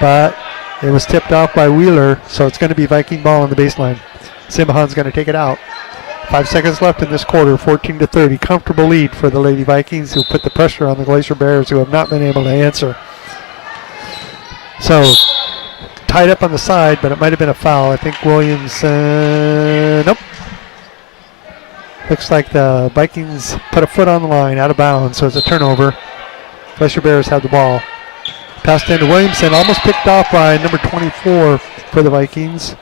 but it was tipped off by Wheeler, so it's going to be Viking ball on the baseline. Simbahan's going to take it out. 5 seconds left in this quarter, 14-30. Comfortable lead for the Lady Vikings, who put the pressure on the Glacier Bears, who have not been able to answer. So tied up on the side, but it might have been a foul. I think Williamson, nope. Looks like the Vikings put a foot on the line, out of bounds, so it's a turnover. Glacier Bears have the ball. Passed into Williamson, almost picked off by number 24 for the Vikings.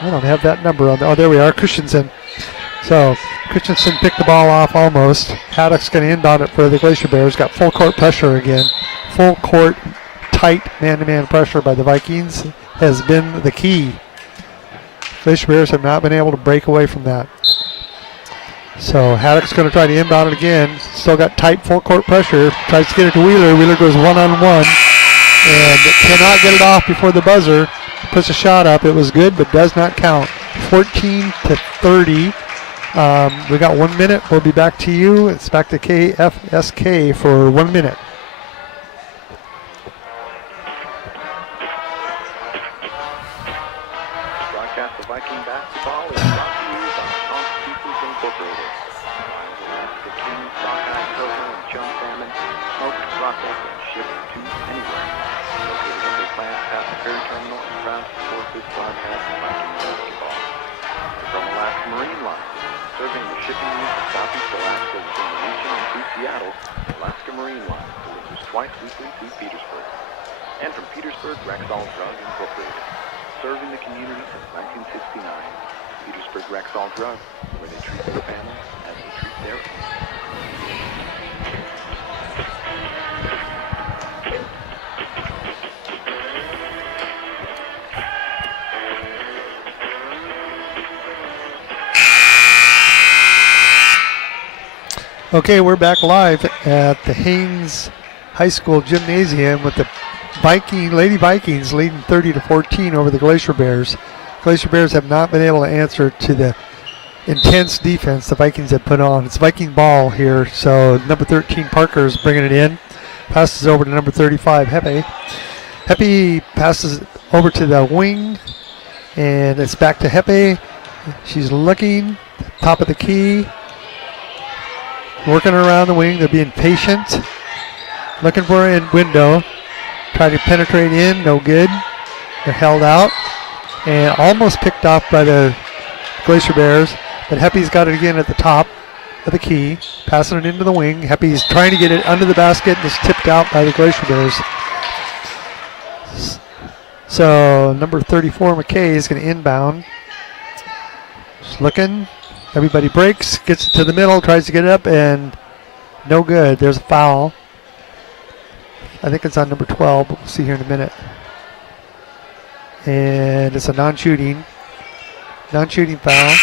I don't have that number on. Oh, there we are, Christensen. So Christensen picked the ball off almost. Haddock's going to inbound it for the Glacier Bears. Got full court pressure again. Full court, tight man-to-man pressure by the Vikings has been the key. Glacier Bears have not been able to break away from that. So Haddock's going to try to inbound it again. Still got tight full court pressure. Tries to get it to Wheeler. Wheeler goes one-on-one and cannot get it off before the buzzer. Puts a shot up. It was good, but does not count. 14-30. We got 1 minute. We'll be back to you. It's back to KFSK for 1 minute. Broadcast of Viking basketball is brought to you by Honk Pieces Incorporated. The King Sockeye Pilsner and Chum Salmon, smoked, processed, and shipped to anywhere. Located at their plant past the ferry terminal and proud to support this broadcast of Viking basketball. From Alaska Marine Line, serving the shipping needs of Southeast Alaska between the region and to Seattle, Alaska Marine Line delivers twice weekly to Petersburg. And from Petersburg Rexall Drug Incorporated, serving the community since 1969. Petersburg Rexall Drug, where they treat their families as they treat their own. Okay, we're back live at the Haines High School Gymnasium with the Lady Vikings leading 30-14 over the Glacier Bears. Glacier Bears have not been able to answer to the intense defense the Vikings have put on. It's Viking ball here, so number 13 Parker is bringing it in. Passes over to number 35 Hepe. Hepe passes over to the wing, and it's back to Hepe. She's looking, top of the key, working around the wing. They're being patient, looking for a window. Try to penetrate in, no good. They're held out and almost picked off by the Glacier Bears. But Hepe's got it again at the top of the key, passing it into the wing. Hepe's trying to get it under the basket and it's tipped out by the Glacier Bears. So number 34 McKay is going to inbound. Just looking. Everybody breaks, gets it to the middle, tries to get it up, and no good. There's a foul. I think it's on number 12, but we'll see here in a minute. And it's a non-shooting foul.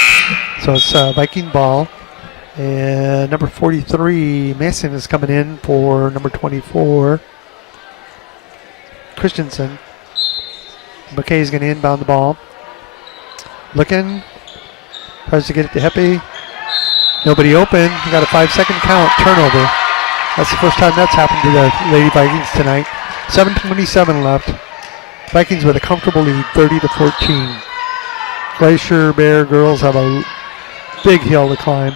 So it's Viking ball. And number 43, Mason, is coming in for number 24, Christensen. McKay's going to inbound the ball. Looking. Tries to get it to Hepe. Nobody open. We got a 5-second count. Turnover. That's the first time that's happened to the Lady Vikings tonight. 7:27 left. Vikings with a comfortable lead, 30-14. Glacier Bear girls have a big hill to climb.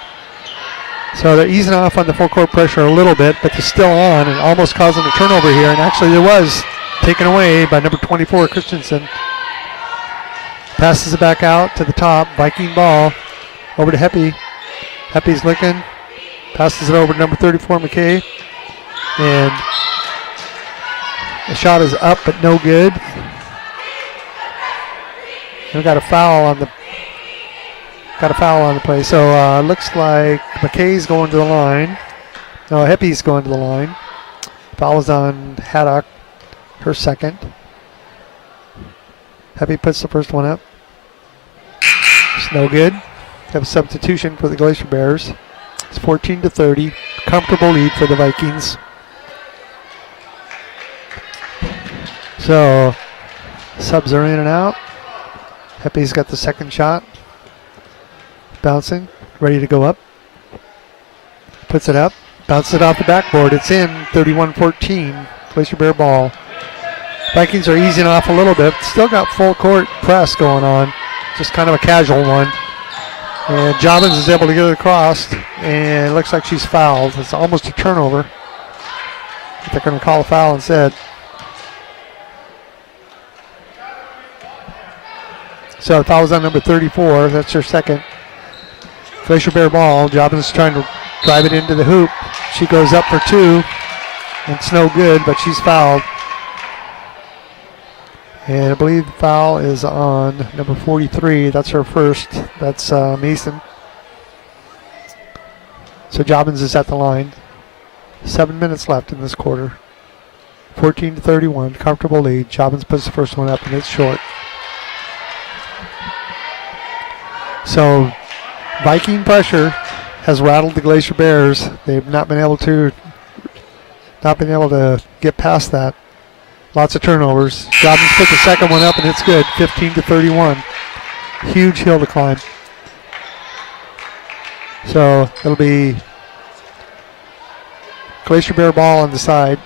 So they're easing off on the full court pressure a little bit, but they're still on and almost causing a turnover here. And actually there was, taken away by number 24, Christensen. Passes it back out to the top. Viking ball over to Hepe. Hepe's looking. Passes it over to number 34, McKay. And the shot is up, but no good. We got a foul on the play. So looks like McKay's going to the line. No, Hepe's going to the line. Foul is on Haddock, her second. Hepe puts the first one up. It's no good. Have a substitution for the Glacier Bears. It's 14-30. Comfortable lead for the Vikings. So subs are in and out. Hepe's got the second shot. Bouncing, ready to go up. Puts it up. Bounces it off the backboard. It's in. 31-14. Glacier Bear ball. Vikings are easing off a little bit. Still got full court press going on. Just kind of a casual one. And Jobbins is able to get it across. And it looks like she's fouled. It's almost a turnover. But they're going to call a foul instead. So foul's on number 34. That's her second. Glacier Bear ball. Jobbins trying to drive it into the hoop. She goes up for two. It's no good, but she's fouled. And I believe the foul is on number 43. That's her first. That's Mason. So Jobbins is at the line. 7 minutes left in this quarter. 14-31, comfortable lead. Jobbins puts the first one up and it's short. So Viking pressure has rattled the Glacier Bears. They've not been able to get past that. Lots of turnovers. Jobbins put the second one up and it's good. 15-31. Huge hill to climb. So it'll be Glacier Bear ball on the side.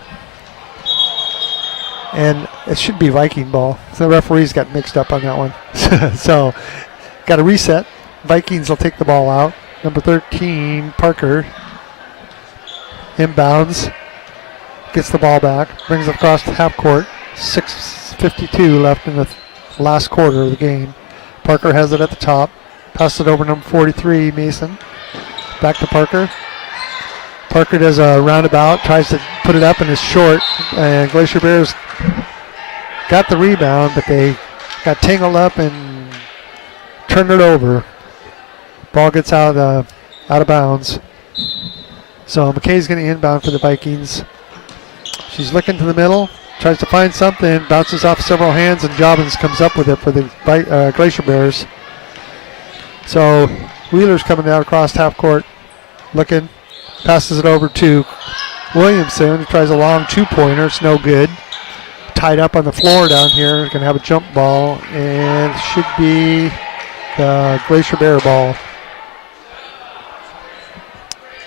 And it should be Viking ball. So the referees got mixed up on that one. So got a reset. Vikings will take the ball out. Number 13, Parker, inbounds. Gets the ball back. Brings it across the half court. 6:52 left in the last quarter of the game. Parker has it at the top. Passes it over number 43, Mason. Back to Parker. Parker does a roundabout, tries to put it up and is short. And Glacier Bears got the rebound, but they got tangled up and turned it over. Ball gets out of bounds. So McKay's going to inbound for the Vikings. She's looking to the middle, tries to find something, bounces off several hands, and Jobbins comes up with it for the Glacier Bears. So Wheeler's coming down across half court, looking, passes it over to Williamson, who tries a long two-pointer. It's no good. Tied up on the floor down here. Going to have a jump ball, and it should be the Glacier Bear ball.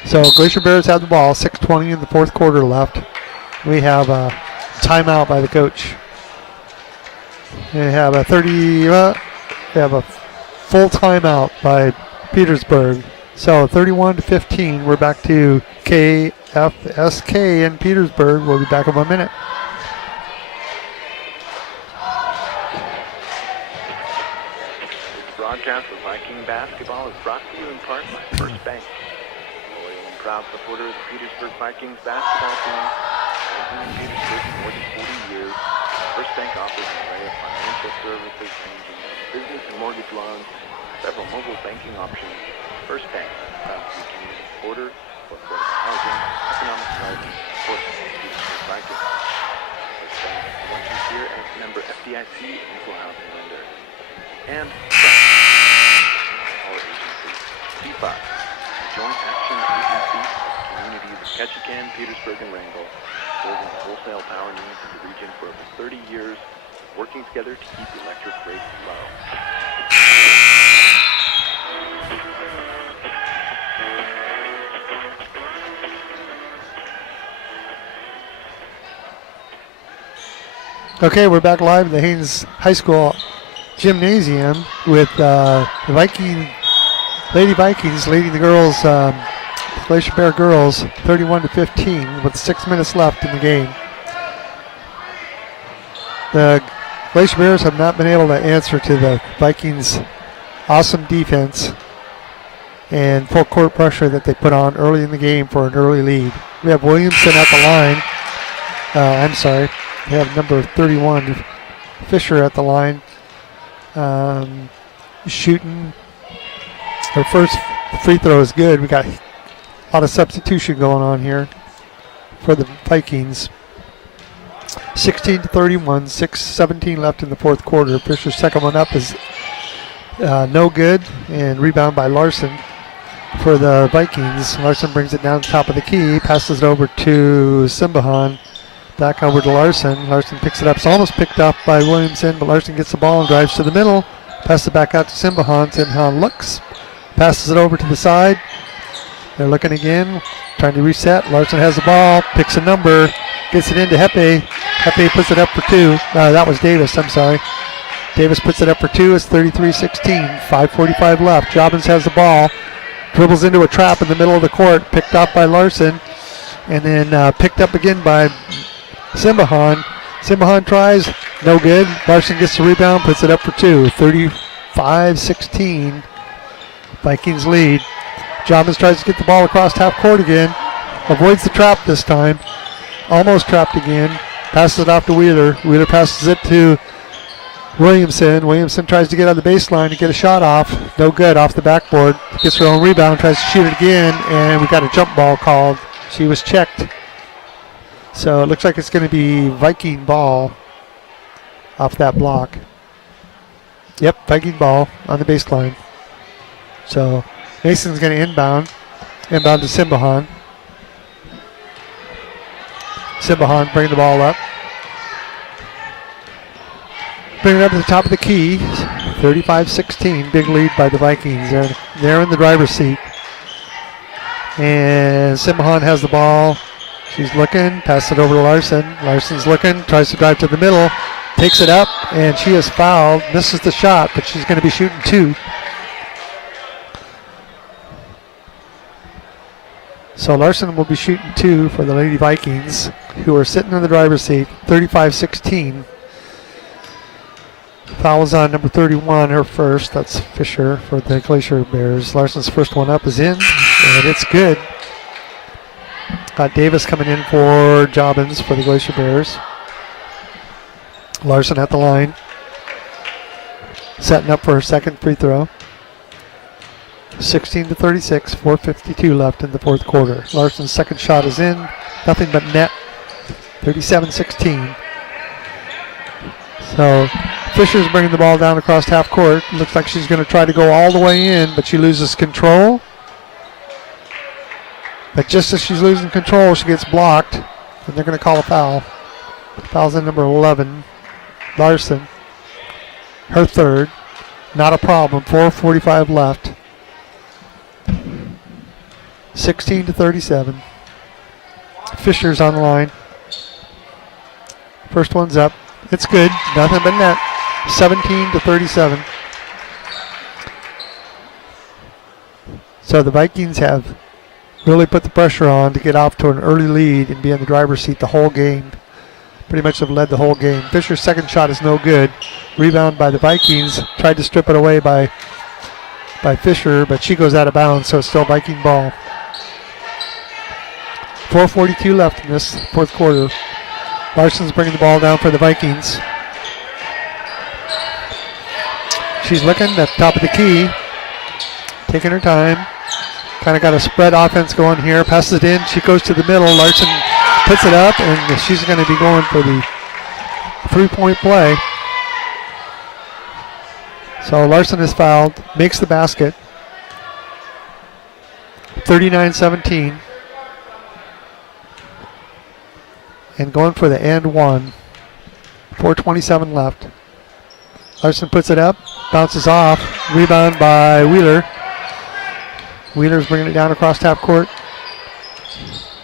So Glacier Bears have the ball. 6:20 in the fourth quarter left. We have a timeout by the coach. We have a full timeout by Petersburg. So 31-15. We're back to KFSK in Petersburg. We'll be back in 1 minute. This broadcast of Viking basketball is brought to you in part by First Bank. Loyal and proud supporter of the Petersburg Vikings basketball team. In Petersburg for more than 40 years, First Bank offers an array of financial services ranging from business and mortgage loans, several mobile banking options. First Bank, proud to be community supporter for affordable housing, economic rights, and support for the Petersburg Vikings. First Bank is 1 year as member FDIC equal housing lender. And our agency, CFA, a joint action agency of communities of Ketchikan, Petersburg, and Wrangell, serving the wholesale power needs of the region for over 30 years, working together to keep electric rates low. Okay, we're back live in the Haines High School gymnasium with the Lady Vikings leading the girls, Glacier Bear girls, 31-15 with 6 minutes left in the game. The Glacier Bears have not been able to answer to the Vikings' awesome defense and full court pressure that they put on early in the game for an early lead. We have Williamson at the line. We have number 31, Fisher, at the line. Shooting. Her first free throw is good. We got a lot of substitution going on here for the Vikings. 16-31, 6:17 left in the fourth quarter. Fisher's second one up is no good, and rebound by Larson for the Vikings. Larson brings it down the top of the key, passes it over to Simbahan. Back over to Larson. Larson picks it up. It's almost picked up by Williamson, but Larson gets the ball and drives to the middle. Passes it back out to Simbahan. Simbahan looks, passes it over to the side. They're looking again, trying to reset. Larson has the ball, picks a number, gets it into Hepe. Hepe puts it up for two. That was Davis, I'm sorry. Davis puts it up for two. It's 33-16, 5:45 left. Jobbins has the ball, dribbles into a trap in the middle of the court, picked off by Larson, and then picked up again by Simbahan. Simbahan tries, no good. Larson gets the rebound, puts it up for two. 35-16. Vikings lead. Jobbins tries to get the ball across half court again. Avoids the trap this time. Almost trapped again. Passes it off to Wheeler. Wheeler passes it to Williamson. Williamson tries to get on the baseline to get a shot off. No good, off the backboard. Gets her own rebound, tries to shoot it again, and we got a jump ball called. She was checked. So it looks like it's going to be Viking ball off that block. Yep, Viking ball on the baseline. So Mason's going to inbound. Inbound to Simbahan. Simbahan bringing the ball up. Bring it up to the top of the key. 35-16. Big lead by the Vikings. They're in the driver's seat. And Simbahan has the ball. She's looking. Passes it over to Larson. Larson's looking. Tries to drive to the middle. Takes it up. And she is fouled. Misses the shot, but she's going to be shooting 2. So Larson will be shooting 2 for the Lady Vikings, who are sitting in the driver's seat. 35-16. Foul's on number 31, her first. That's Fisher for the Glacier Bears. Larson's first one up is in, and it's good. Got Davis coming in for Jobbins for the Glacier Bears. Larson at the line. Setting up for her second free throw. 16-36, 4:52 left in the fourth quarter. Larson's second shot is in. Nothing but net. 37-16. So Fisher's bringing the ball down across half court. Looks like she's going to try to go all the way in, but she loses control. But just as she's losing control, she gets blocked, and they're going to call a foul. Foul's in number 11, Larson. Her third. Not a problem. 4:45 left. 16-37. Fisher's on the line. First one's up. It's good. Nothing but net. 17-37. So the Vikings have really put the pressure on to get off to an early lead and be in the driver's seat the whole game. Pretty much have led the whole game. Fisher's second shot is no good. Rebound by the Vikings. Tried to strip it away by Fisher, but she goes out of bounds, so it's still Viking ball. 4:42 left in this fourth quarter. Larson's bringing the ball down for the Vikings. She's looking at the top of the key, taking her time. Kind of got a spread offense going here. Passes it in. She goes to the middle. Larson puts it up, and she's going to be going for the three-point play. So Larson is fouled, makes the basket. 39-17. And going for the and one. 4:27 left. Larson puts it up, bounces off. Rebound by Wheeler. Wheeler's bringing it down across half court.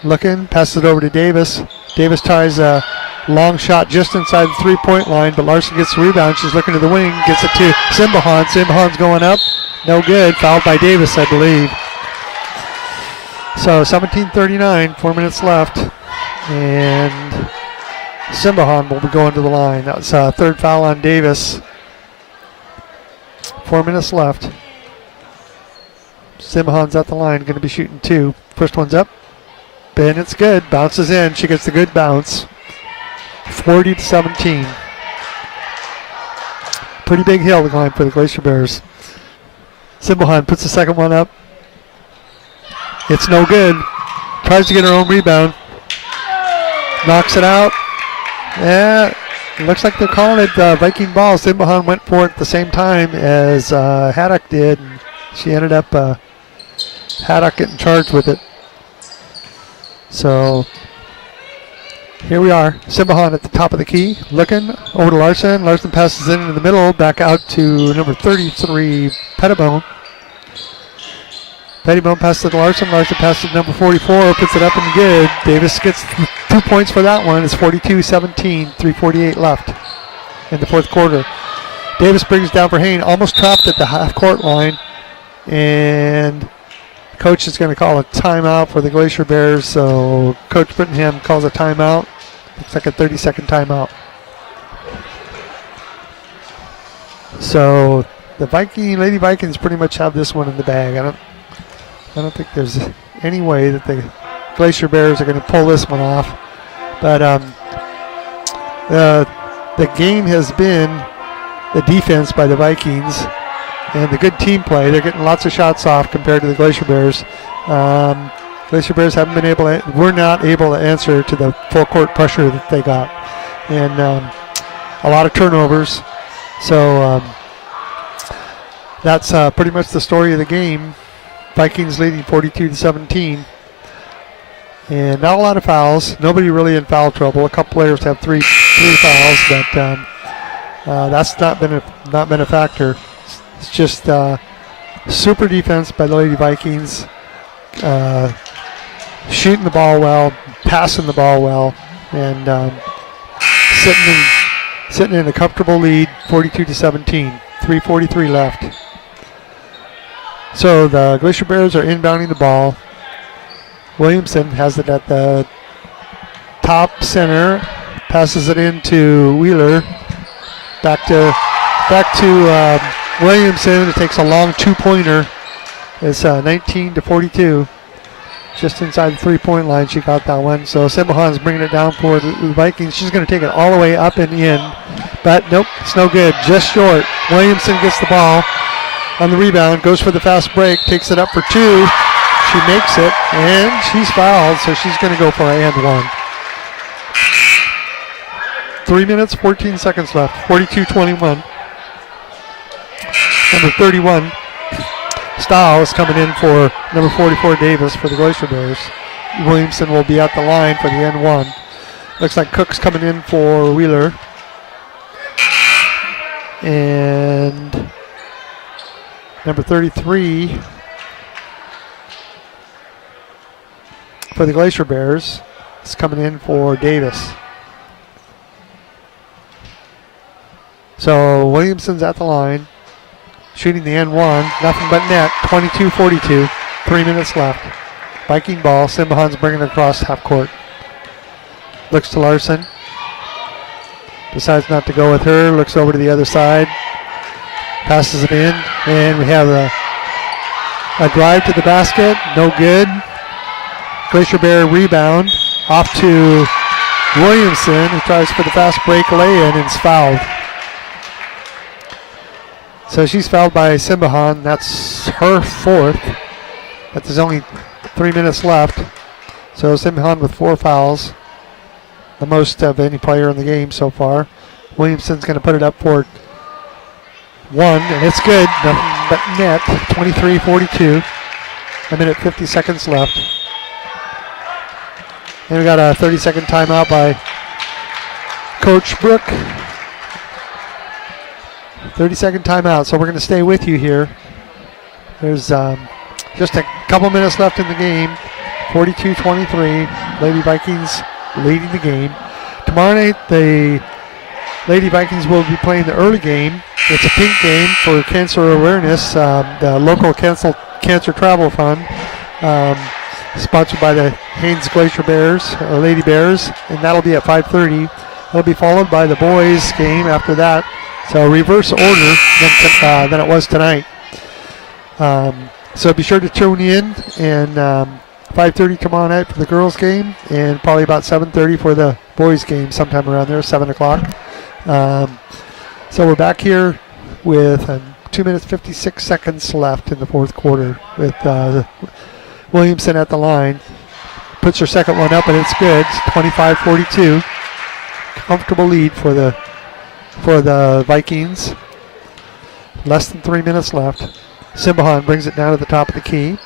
Looking, passes it over to Davis. Davis tries a long shot just inside the three-point line, but Larson gets the rebound. She's looking to the wing, gets it to Simbahan. Simbahan's going up. No good. Fouled by Davis, I believe. So 17:39, 4 minutes left. And Simbahan will be going to the line. That's a third foul on Davis. 4 minutes left. Simbahan's at the line, going to be shooting 2. First one's up, and it's good. Bounces in. She gets the good bounce. 40-17. Pretty big hill to climb for the Glacier Bears. Simbahan puts the second one up. It's no good. Tries to get her own rebound. Knocks it out. Yeah, it looks like they're calling it Viking ball. Simbahan went for it at the same time as Haddock did. And she ended up Haddock getting charged with it. So here we are. Simbahan at the top of the key, looking over to Larson. Larson passes it into the middle, back out to number 33, Pettibone. Pettibone passes it to Larson. Larson passes it to number 44, puts it up and good. Davis gets 2 points for that one. It's 42-17, 3:48 left in the fourth quarter. Davis brings down for Haines, almost trapped at the half-court line. And coach is going to call a timeout for the Glacier Bears. So Coach Brittingham calls a timeout. Looks like a 30-second timeout. So the Lady Vikings pretty much have this one in the bag. I don't think there's any way that the Glacier Bears are going to pull this one off. But the game has been the defense by the Vikings and the good team play. They're getting lots of shots off compared to the Glacier Bears. Glacier Bears were not able to answer to the full court pressure that they got, and a lot of turnovers. So that's pretty much the story of the game. Vikings leading 42-17, and not a lot of fouls. Nobody really in foul trouble. A couple players have three fouls, but that's not been a factor. It's just super defense by the Lady Vikings. Shooting the ball well, passing the ball well, and sitting in a comfortable lead, 42-17. 3:43 left. So the Glacier Bears are inbounding the ball. Williamson has it at the top center, passes it into Wheeler. Back to Williamson. It takes a long two-pointer. It's 19-42. Just inside the three-point line, she got that one. So Simbahan's bringing it down for the Vikings. She's going to take it all the way up and in. But nope, it's no good. Just short. Williamson gets the ball on the rebound, goes for the fast break, takes it up for two. She makes it, and she's fouled, so she's going to go for an and one. 3 minutes, 14 seconds left. 42-21. Number 31. Stiles coming in for number 44 Davis for the Glacier Bears. Williamson will be at the line for the N1. Looks like Cook's coming in for Wheeler. And number 33 for the Glacier Bears is coming in for Davis. So Williamson's at the line. Shooting the N1, nothing but net, 22-42, 3 minutes left. Viking ball, Simbahan's bringing it across half court. Looks to Larson. Decides not to go with her, looks over to the other side. Passes it in, and we have a drive to the basket, no good. Glacier Bear rebound, off to Williamson, who tries for the fast break lay-in and is fouled. So she's fouled by Simbahan. That's her fourth. But there's only 3 minutes left. So Simbahan with 4 fouls, the most of any player in the game so far. Williamson's going to put it up for one, and it's good. Nothing but net. 23-42. A minute 50 seconds left. And we got a 30-second timeout by Coach Brook. 30-second timeout, so we're going to stay with you here. There's just a couple minutes left in the game. 42-23. Lady Vikings leading the game. Tomorrow night, the Lady Vikings will be playing the early game. It's a pink game for cancer awareness, the local cancer travel fund, sponsored by the Haines Glacier Bears, Lady Bears, and that'll be at 5:30. It'll be followed by the boys game after that. So reverse order than it was tonight. So be sure to tune in, and 5:30 tomorrow night for the girls game, and probably about 7:30 for the boys game, sometime around there, 7 o'clock. So we're back here with 2 minutes 56 seconds left in the fourth quarter with Williamson at the line. Puts her second one up, and it's good. It's 25-42. Comfortable lead for the Vikings. Less than 3 minutes left. Simbahan brings it down to the top of the key.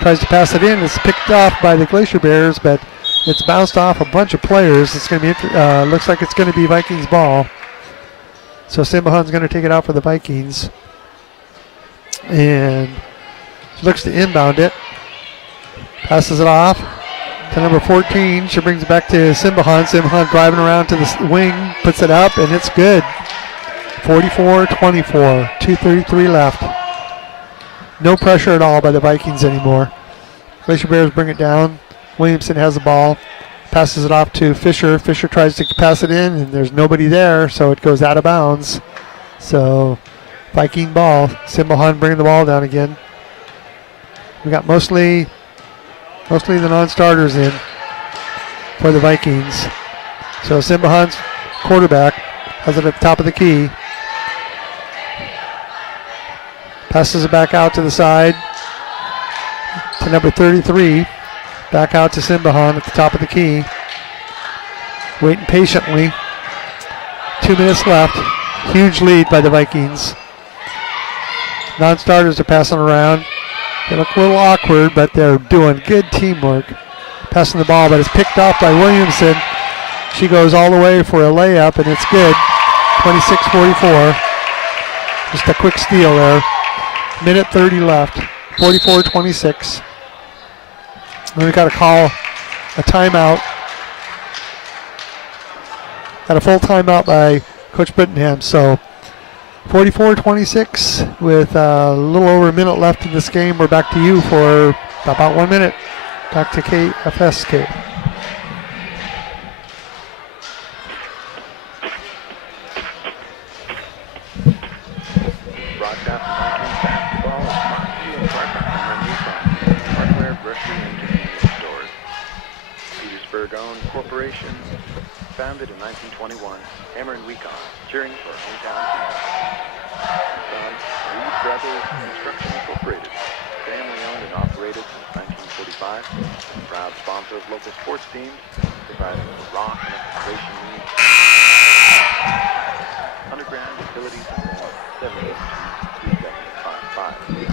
Tries to pass it in. It's picked off by the Glacier Bears, but it's bounced off a bunch of players. It's going to be looks like it's going to be Vikings ball. So Simbahan's going to take it out for the Vikings, and looks to inbound it. Passes it off to number 14. She brings it back to Simbahan. Simbahan driving around to the wing, puts it up, and it's good. 44-24, 2:33 left. No pressure at all by the Vikings anymore. Glacier Bears bring it down. Williamson has the ball, passes it off to Fisher. Fisher tries to pass it in, and there's nobody there, so it goes out of bounds. So Viking ball. Simbahan bringing the ball down again. We got mostly the non-starters in for the Vikings. So Simbahan's quarterback has it at the top of the key. Passes it back out to the side to number 33. Back out to Simbahan at the top of the key. Waiting patiently. 2 minutes left. Huge lead by the Vikings. Non-starters are passing around. They look a little awkward, but they're doing good teamwork. Passing the ball, but it's picked off by Williamson. She goes all the way for a layup, and it's good. 26-44. Just a quick steal there. Minute 30 left. 44-26. And we've got to call a timeout. Got a full timeout by Coach Brittenham. So 44-26 with a little over a minute left in this game. We're back to you for about 1 minute. Back to KFSK. Broadcast of Vikings basketball is brought to you in part by Haines Hardware, Grocery, and Convenience Stores. Petersburg-owned corporation, founded in 1921, Hammer and Weekon, cheering for hometown teams. Son, Reed Brothers Construction Incorporated, family-owned and operated since 1945, proud sponsor of local sports teams, providing for rock and excavation needs, underground utilities and more. 782-3755.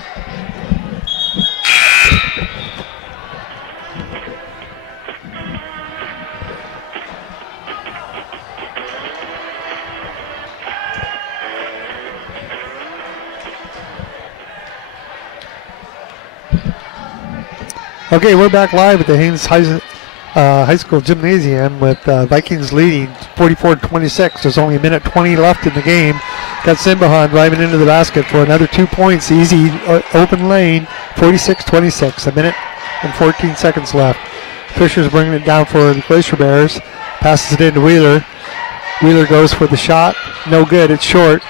Okay, we're back live at the Haines High School Gymnasium with Vikings leading 44-26. There's only a minute 20 left in the game. Got Simbahan driving into the basket for another 2 points. Easy open lane, 46-26. A minute and 14 seconds left. Fisher's bringing it down for the Glacier Bears. Passes it into Wheeler. Wheeler goes for the shot. No good. It's short.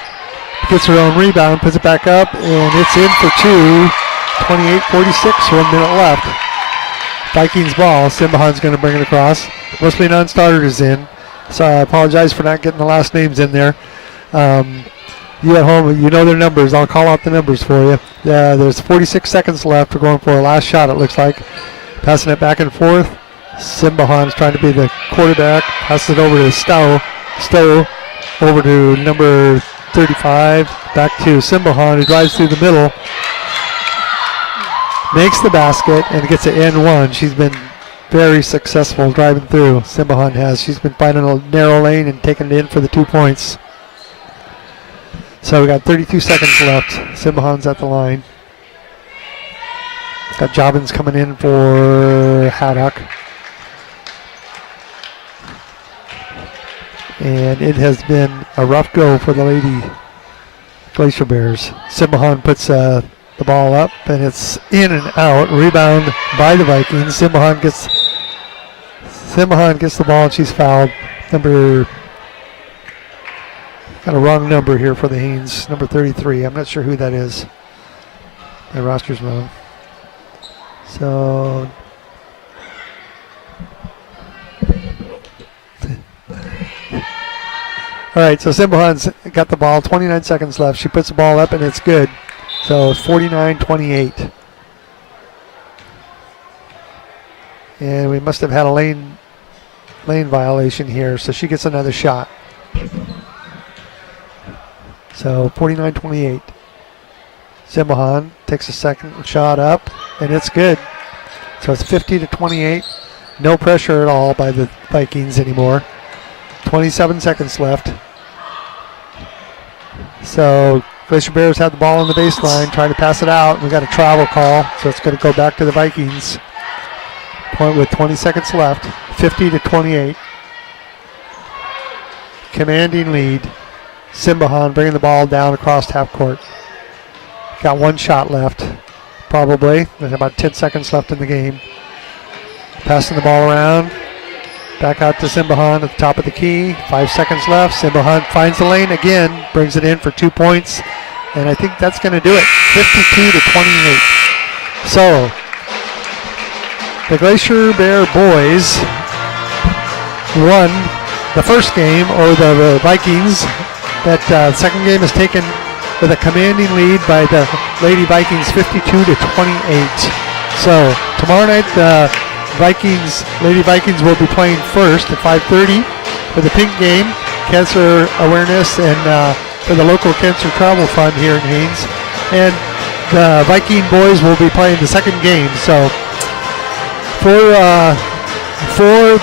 Gets her own rebound, puts it back up, and it's in for two. 28-46, 1 minute left. Vikings ball. Simbahan's going to bring it across. Mostly non-starters in. So I apologize for not getting the last names in there. You at home, you know their numbers. I'll call out the numbers for you. There's 46 seconds left. We're going for a last shot, it looks like. Passing it back and forth. Simbahan's trying to be the quarterback. Passes it over to Stowe. Stowe over to number 35. Back to Simbahan, who drives through the middle. Makes the basket and gets an N1. She's been very successful driving through. Simbahan has. She's been finding a narrow lane and taking it in for the 2 points. So we got 32 seconds left. Simbahan's at the line. Got Jobbins coming in for Haddock. And it has been a rough go for the Lady Glacier Bears. Simbahan puts the ball up, and it's in and out. Rebound by the Vikings. Simbahan gets the ball, and she's fouled. Got a wrong number here for the Haines. Number 33. I'm not sure who that is. My roster's wrong. So all right, so Simbahan's got the ball. 29 seconds left. She puts the ball up, and it's good. So 49-28. And we must have had a lane violation here, so she gets another shot. So 49-28. Simbahan takes a second shot up, and it's good. So it's 50-28. No pressure at all by the Vikings anymore. 27 seconds left. So Glacier Bears have the ball on the baseline, trying to pass it out. We got a travel call, so it's going to go back to the Vikings. Point with 20 seconds left. 50-28. Commanding lead. Simbahan bringing the ball down across half court. Got one shot left, probably. There's about 10 seconds left in the game. Passing the ball around. Back out to Simbahan at the top of the key. 5 seconds left. Simbahan finds the lane again. Brings it in for 2 points. And I think that's going to do it. 52 to 28. So the Glacier Bear boys won the first game, or the Vikings. That second game is taken with a commanding lead by the Lady Vikings, 52 to 28. So tomorrow night, the Lady Vikings will be playing first at 5:30 for the pink game, cancer awareness, and for the local cancer travel fund here in Haines. And the Viking boys will be playing the second game. So for the